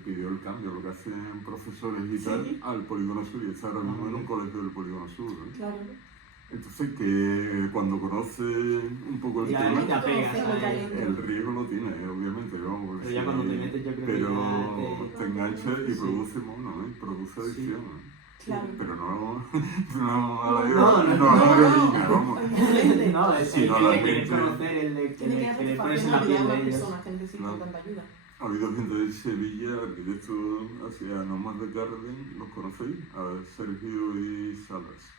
pidió el cambio, lo que hacen profesores y Sí. tal, al Polígono Sur, y está ahora mismo en un colegio del Polígono Sur, ¿eh? Claro. Entonces, que cuando conoce un poco el Ya, tema, ya pegas Conocer lo ahí. caliente. el riesgo lo tiene, obviamente, vamos, porque Pero ya sí, cuando te metes, yo creo que pero ya te engancha y Sí. produce mono, produce adicción, ¿eh? Claro. Pero no a la No, heroína, vamos. Obviamente. No, es Sí, el no, que la le quieres gente- conocer, el de que Tiene que hacer le pones fácil en la ayudar piel a de las ellos. personas que necesitan Claro. tanta ayuda. Ha habido gente de Sevilla, arquitectos hacia Nomás de Garden, ¿los conocéis? A ver, Sergio y Salas.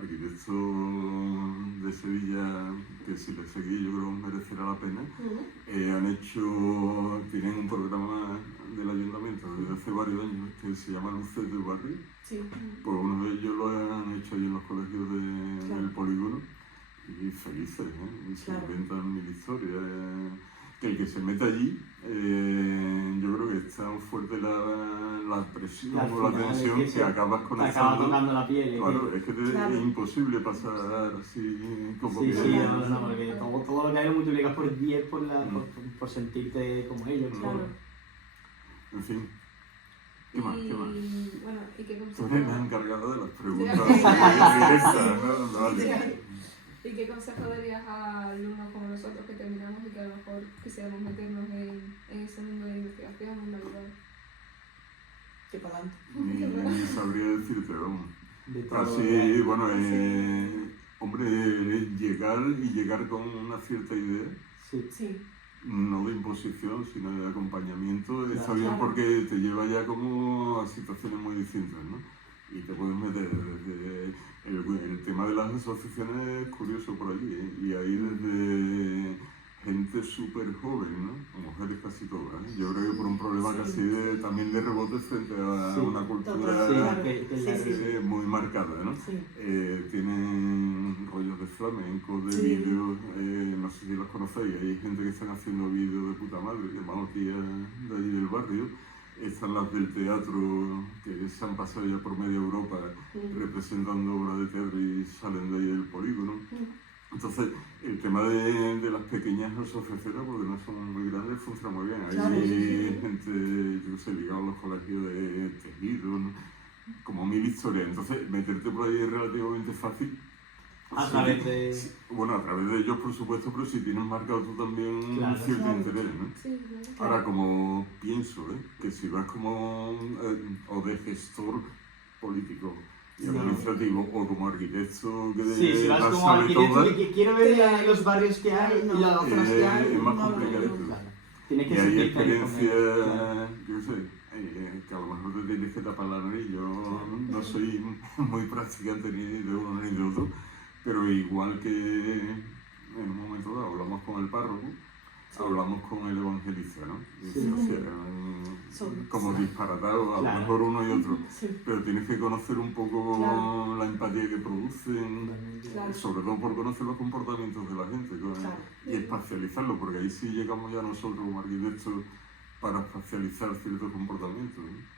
Arquitectos de Sevilla que si les seguís yo creo que merecerá la pena. Tienen un programa del ayuntamiento desde hace varios años que se llama Luces del Barrio. Sí. Pues uno de ellos lo han hecho allí en los colegios del Claro. polígono y felices, ¿eh? Y se Claro. inventan mil historias. Que el que se mete allí, yo creo que es tan fuerte la presión Al o la final es tensión que que se- acabas Te acaba conectando. tocando la piel. Claro, es que Claro. es imposible pasar así como Sí, que... sí, no, porque todo lo que hay lo multiplicas por 10 por sentirte como ellos. Claro. En fin. ¿Qué más? ¿Qué más? Y bueno, ¿y qué Tú consejo? eres la encargada de las preguntas Sí. directas, ¿no? Vale. ¿Y qué consejo darías a alumnos como nosotros que terminamos y que a lo mejor quisiéramos meternos en ese mundo de investigación, mundo laboral? Que para adelante. Ni sabría decirte, vamos. De todo lo que Así, hay. bueno, hombre, llegar con una cierta idea, Sí. Sí, no de imposición, sino de acompañamiento, está Claro. bien Claro. porque te lleva ya como a situaciones muy distintas, ¿no? Y te puedes meter desde el tema de las asociaciones es curioso por allí, ¿eh? Y ahí desde gente súper joven, ¿no? Mujeres casi todas, ¿eh? Yo creo que por un problema Sí. casi también de rebote frente a Sí. una cultura Total, Sí, claro. que Sí, la- sí. muy marcada, ¿no? sí. Tienen rollos de flamenco, de Sí. vídeos, no sé si los conocéis, hay gente que están haciendo vídeos de puta madre, llamamos tías de allí del barrio, están las del teatro que se han pasado ya por media Europa representando obras de teatro y salen de ahí del polígono. Entonces, el tema de las pequeñas asociaciones, porque no son muy grandes, funciona muy bien. Hay Claro, sí. gente, yo sé, ligada a los colegios de tejido, ¿no? Como mil historias. Entonces, meterte por ahí es relativamente fácil. A Sí, través de... sí, bueno, a través de ellos, por supuesto, pero si tienes marcado tú también un Claro, cierto claro. interés, ¿no? Sí, claro. Ahora, como pienso, que si vas como o de gestor político y Sí. administrativo o como arquitecto que Sí, si vas las como sabe arquitecto todas, que quiero ver los barrios que hay y las zonas que hay. es más no, complicado. no, Claro. Tienes Y que hay sentirte ahí con experiencias, ellos, claro. yo sé, que a lo mejor te tienes que tapar la nariz. Yo no soy muy practicante ni de uno ni de otro, pero igual que en un momento dado hablamos con el párroco, hablamos con el evangelista, ¿no? Y Sí. o sea, Son- como disparatados, a lo Claro. mejor uno y otro, Sí, pero tienes que conocer un poco Claro. la empatía que producen, Claro. sobre todo por conocer los comportamientos de la gente Claro. y espacializarlo, porque ahí sí llegamos ya nosotros como arquitectos para espacializar ciertos comportamientos, ¿no?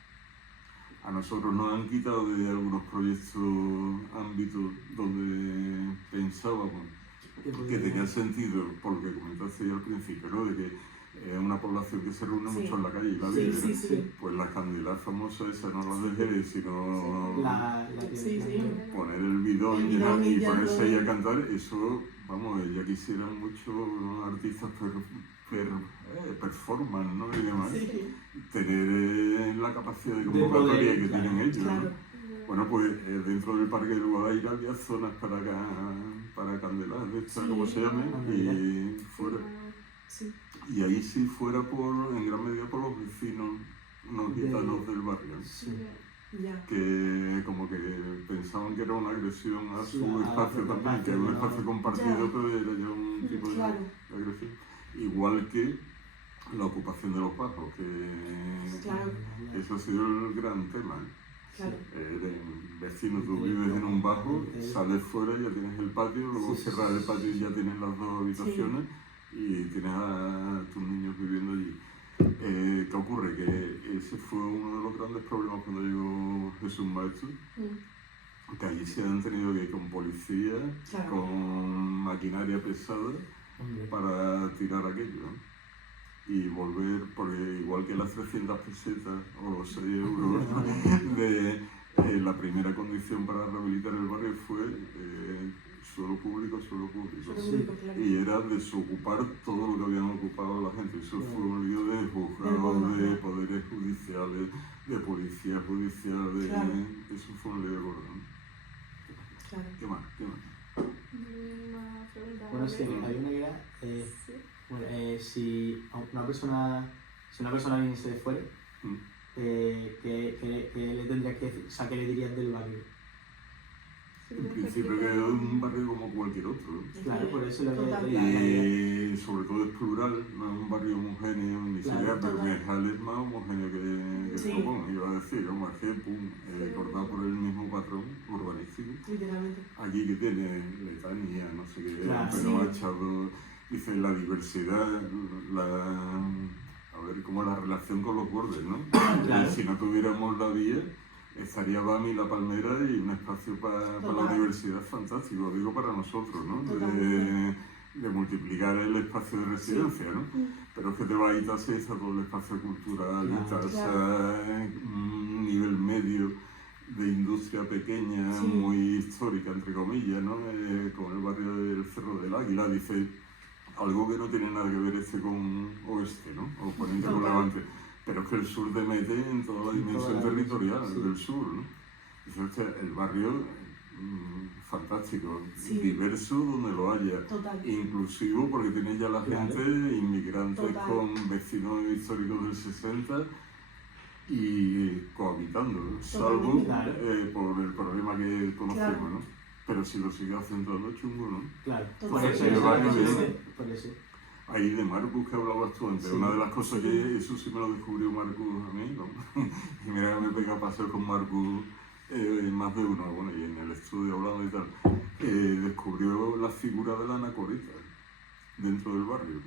A nosotros nos han quitado de algunos proyectos ámbitos donde pensábamos que tenía sentido, por lo que comentaste ya al principio, ¿no? De que es una población que se reúne Sí. mucho en la calle y la sí, vive, sí, ¿no? sí. Pues la candela famosa esa, no la de Jerez, sino Sí, sí. poner el bidón El bidón y y ya ponerse todo. ahí a cantar, eso, vamos, ya quisieran muchos artistas performance, ¿no? Y demás, Sí, tener la capacidad de poder, convocatoria que claro. tienen ellos, ¿no? claro. Bueno, pues dentro del Parque del Guadaira había zonas para candelas, de estas, Sí, como se llame, y fuera. Sí, Y ahí sí fuera en gran medida por los vecinos no gitanos del barrio, Sí. ya. que como que pensaban que era una agresión a su Sí, a espacio su también, que era un espacio, espacio ¿no? compartido, Ya. pero era ya un tipo de Claro. agresión. Igual que la ocupación de los bajos, que Claro. eso ha sido el gran tema. Claro. Vecino, tú vives en un bajo, sales fuera, ya tienes el patio, luego Sí, cierras el patio y ya tienes las dos habitaciones y tienes a tus niños viviendo allí. ¿Qué ocurre? Que ese fue uno de los grandes problemas cuando llegó Jesús Maestro, que allí se han tenido que ir con policía, Claro. con maquinaria pesada Hombre. para tirar aquello, ¿no? Y volver, porque igual que las 300 pesetas o los 6 euros la primera condición para rehabilitar el barrio fue suelo público. Solo Sí. único, claro. Y era desocupar todo lo que habían ocupado la gente. Eso fue un lío de Del juzgados, pueblo, de claro. poderes judiciales, de policía judicial, Claro. eso fue un lío gordo, ¿no? Claro. ¿Qué más? ¿Qué más? Una pregunta. Bueno, sí, ¿vale? hay una que era, Sí. bueno, si una persona viniese de fuera, Mm. ¿qué le tendrías que decir? O sea, ¿qué le dirías del barrio? En principio que es un barrio como cualquier otro, ¿no? Claro, por eso lo Total. Y sobre todo es plural, no es un barrio homogéneo ni Claro, siquiera, pero total. Mejal es más homogéneo que Sí. Sopón, iba a decir, ¿no? Margepum, cortado por el mismo patrón urbanístico. Literalmente. Allí que tiene letanía, no sé qué, Claro. pero Sí. Machado, dice la diversidad, a ver, como la relación con los bordes, ¿no? Claro. Si no tuviéramos la vía, estaría Bami, La Palmera y un espacio para la Total. universidad fantástico, digo para nosotros, ¿no? Totalmente. De multiplicar el espacio de residencia, ¿no? Pero es que te vas a Itasa y está todo el espacio cultural, Claro. Itasa, un nivel medio de industria pequeña, Sí. muy histórica, entre comillas, ¿no? Como el barrio del Cerro del Águila, dice algo que no tiene nada que ver con oeste, ¿no? O poniente con Total. levante. Pero es que el sur te mete en toda la dimensión toda la territorial dimensión, sí. del sur, ¿no? Dice, hostia, el barrio fantástico, Sí. diverso donde lo haya, Total. inclusivo porque tienes ya la Claro. gente, inmigrantes Total. con vecinos históricos del 60 y cohabitando, salvo Claro. por el problema que conocemos, Claro. ¿no? Pero si lo sigue acentuando chungo, ¿no? Claro, Total. por eso Sí, es barrio por de- eso, por eso. Ahí de Marcus que hablabas tú antes, Sí. una de las cosas Sí. que eso sí me lo descubrió Marcus a mí, ¿no? Y mira que me pega a paseo con Marcus más de uno, bueno, y en el estudio hablando y tal, descubrió la figura de la anacoreta dentro del barrio.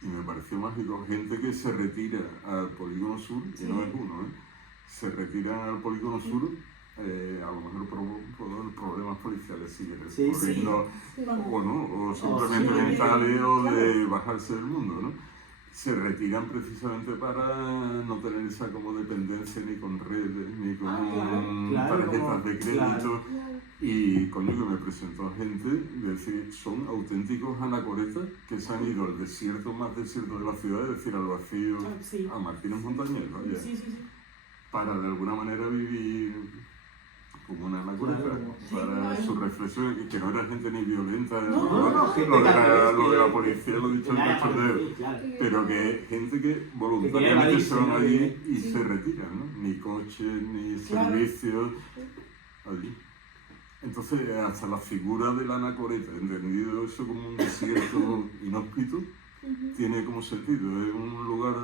Y me pareció mágico, gente que se retira al polígono sur, y Sí. no es uno, se retiran al polígono sur, a lo mejor por problemas policiales, si quieres, Sí, por sí. irnos o no, o simplemente sí, mentales o claro. de bajarse del mundo, ¿no? Se retiran precisamente para no tener esa como dependencia ni con redes, ni con claro, tarjetas como- de crédito. Y coño, que me presentó a gente, de decir, son auténticos anacoretas que se han ido al desierto más desierto de la ciudad, es decir, al vacío, Sí. a Martínez Montañés, vaya, Sí, sí, sí. para de alguna manera vivir como una anacoreta, Claro, sí, para claro. su reflexión, y que no era gente ni violenta, No, gente lo de que al revés, lo de la que- policía lo he dicho en Claro, cachondeo, sí, claro. pero que gente que Que voluntariamente quería se van evadirse, allí ¿no? y Sí. se retiran, ¿no? Ni coches, ni Claro. servicios, allí. Entonces, hasta la figura de la anacoreta, entendido eso como un desierto inhóspito, tiene como sentido, es un lugar,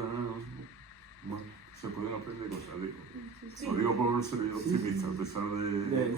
bueno, se pueden aprender cosas, digo. Sí. Lo digo por ser Sí, optimista, sí, a pesar De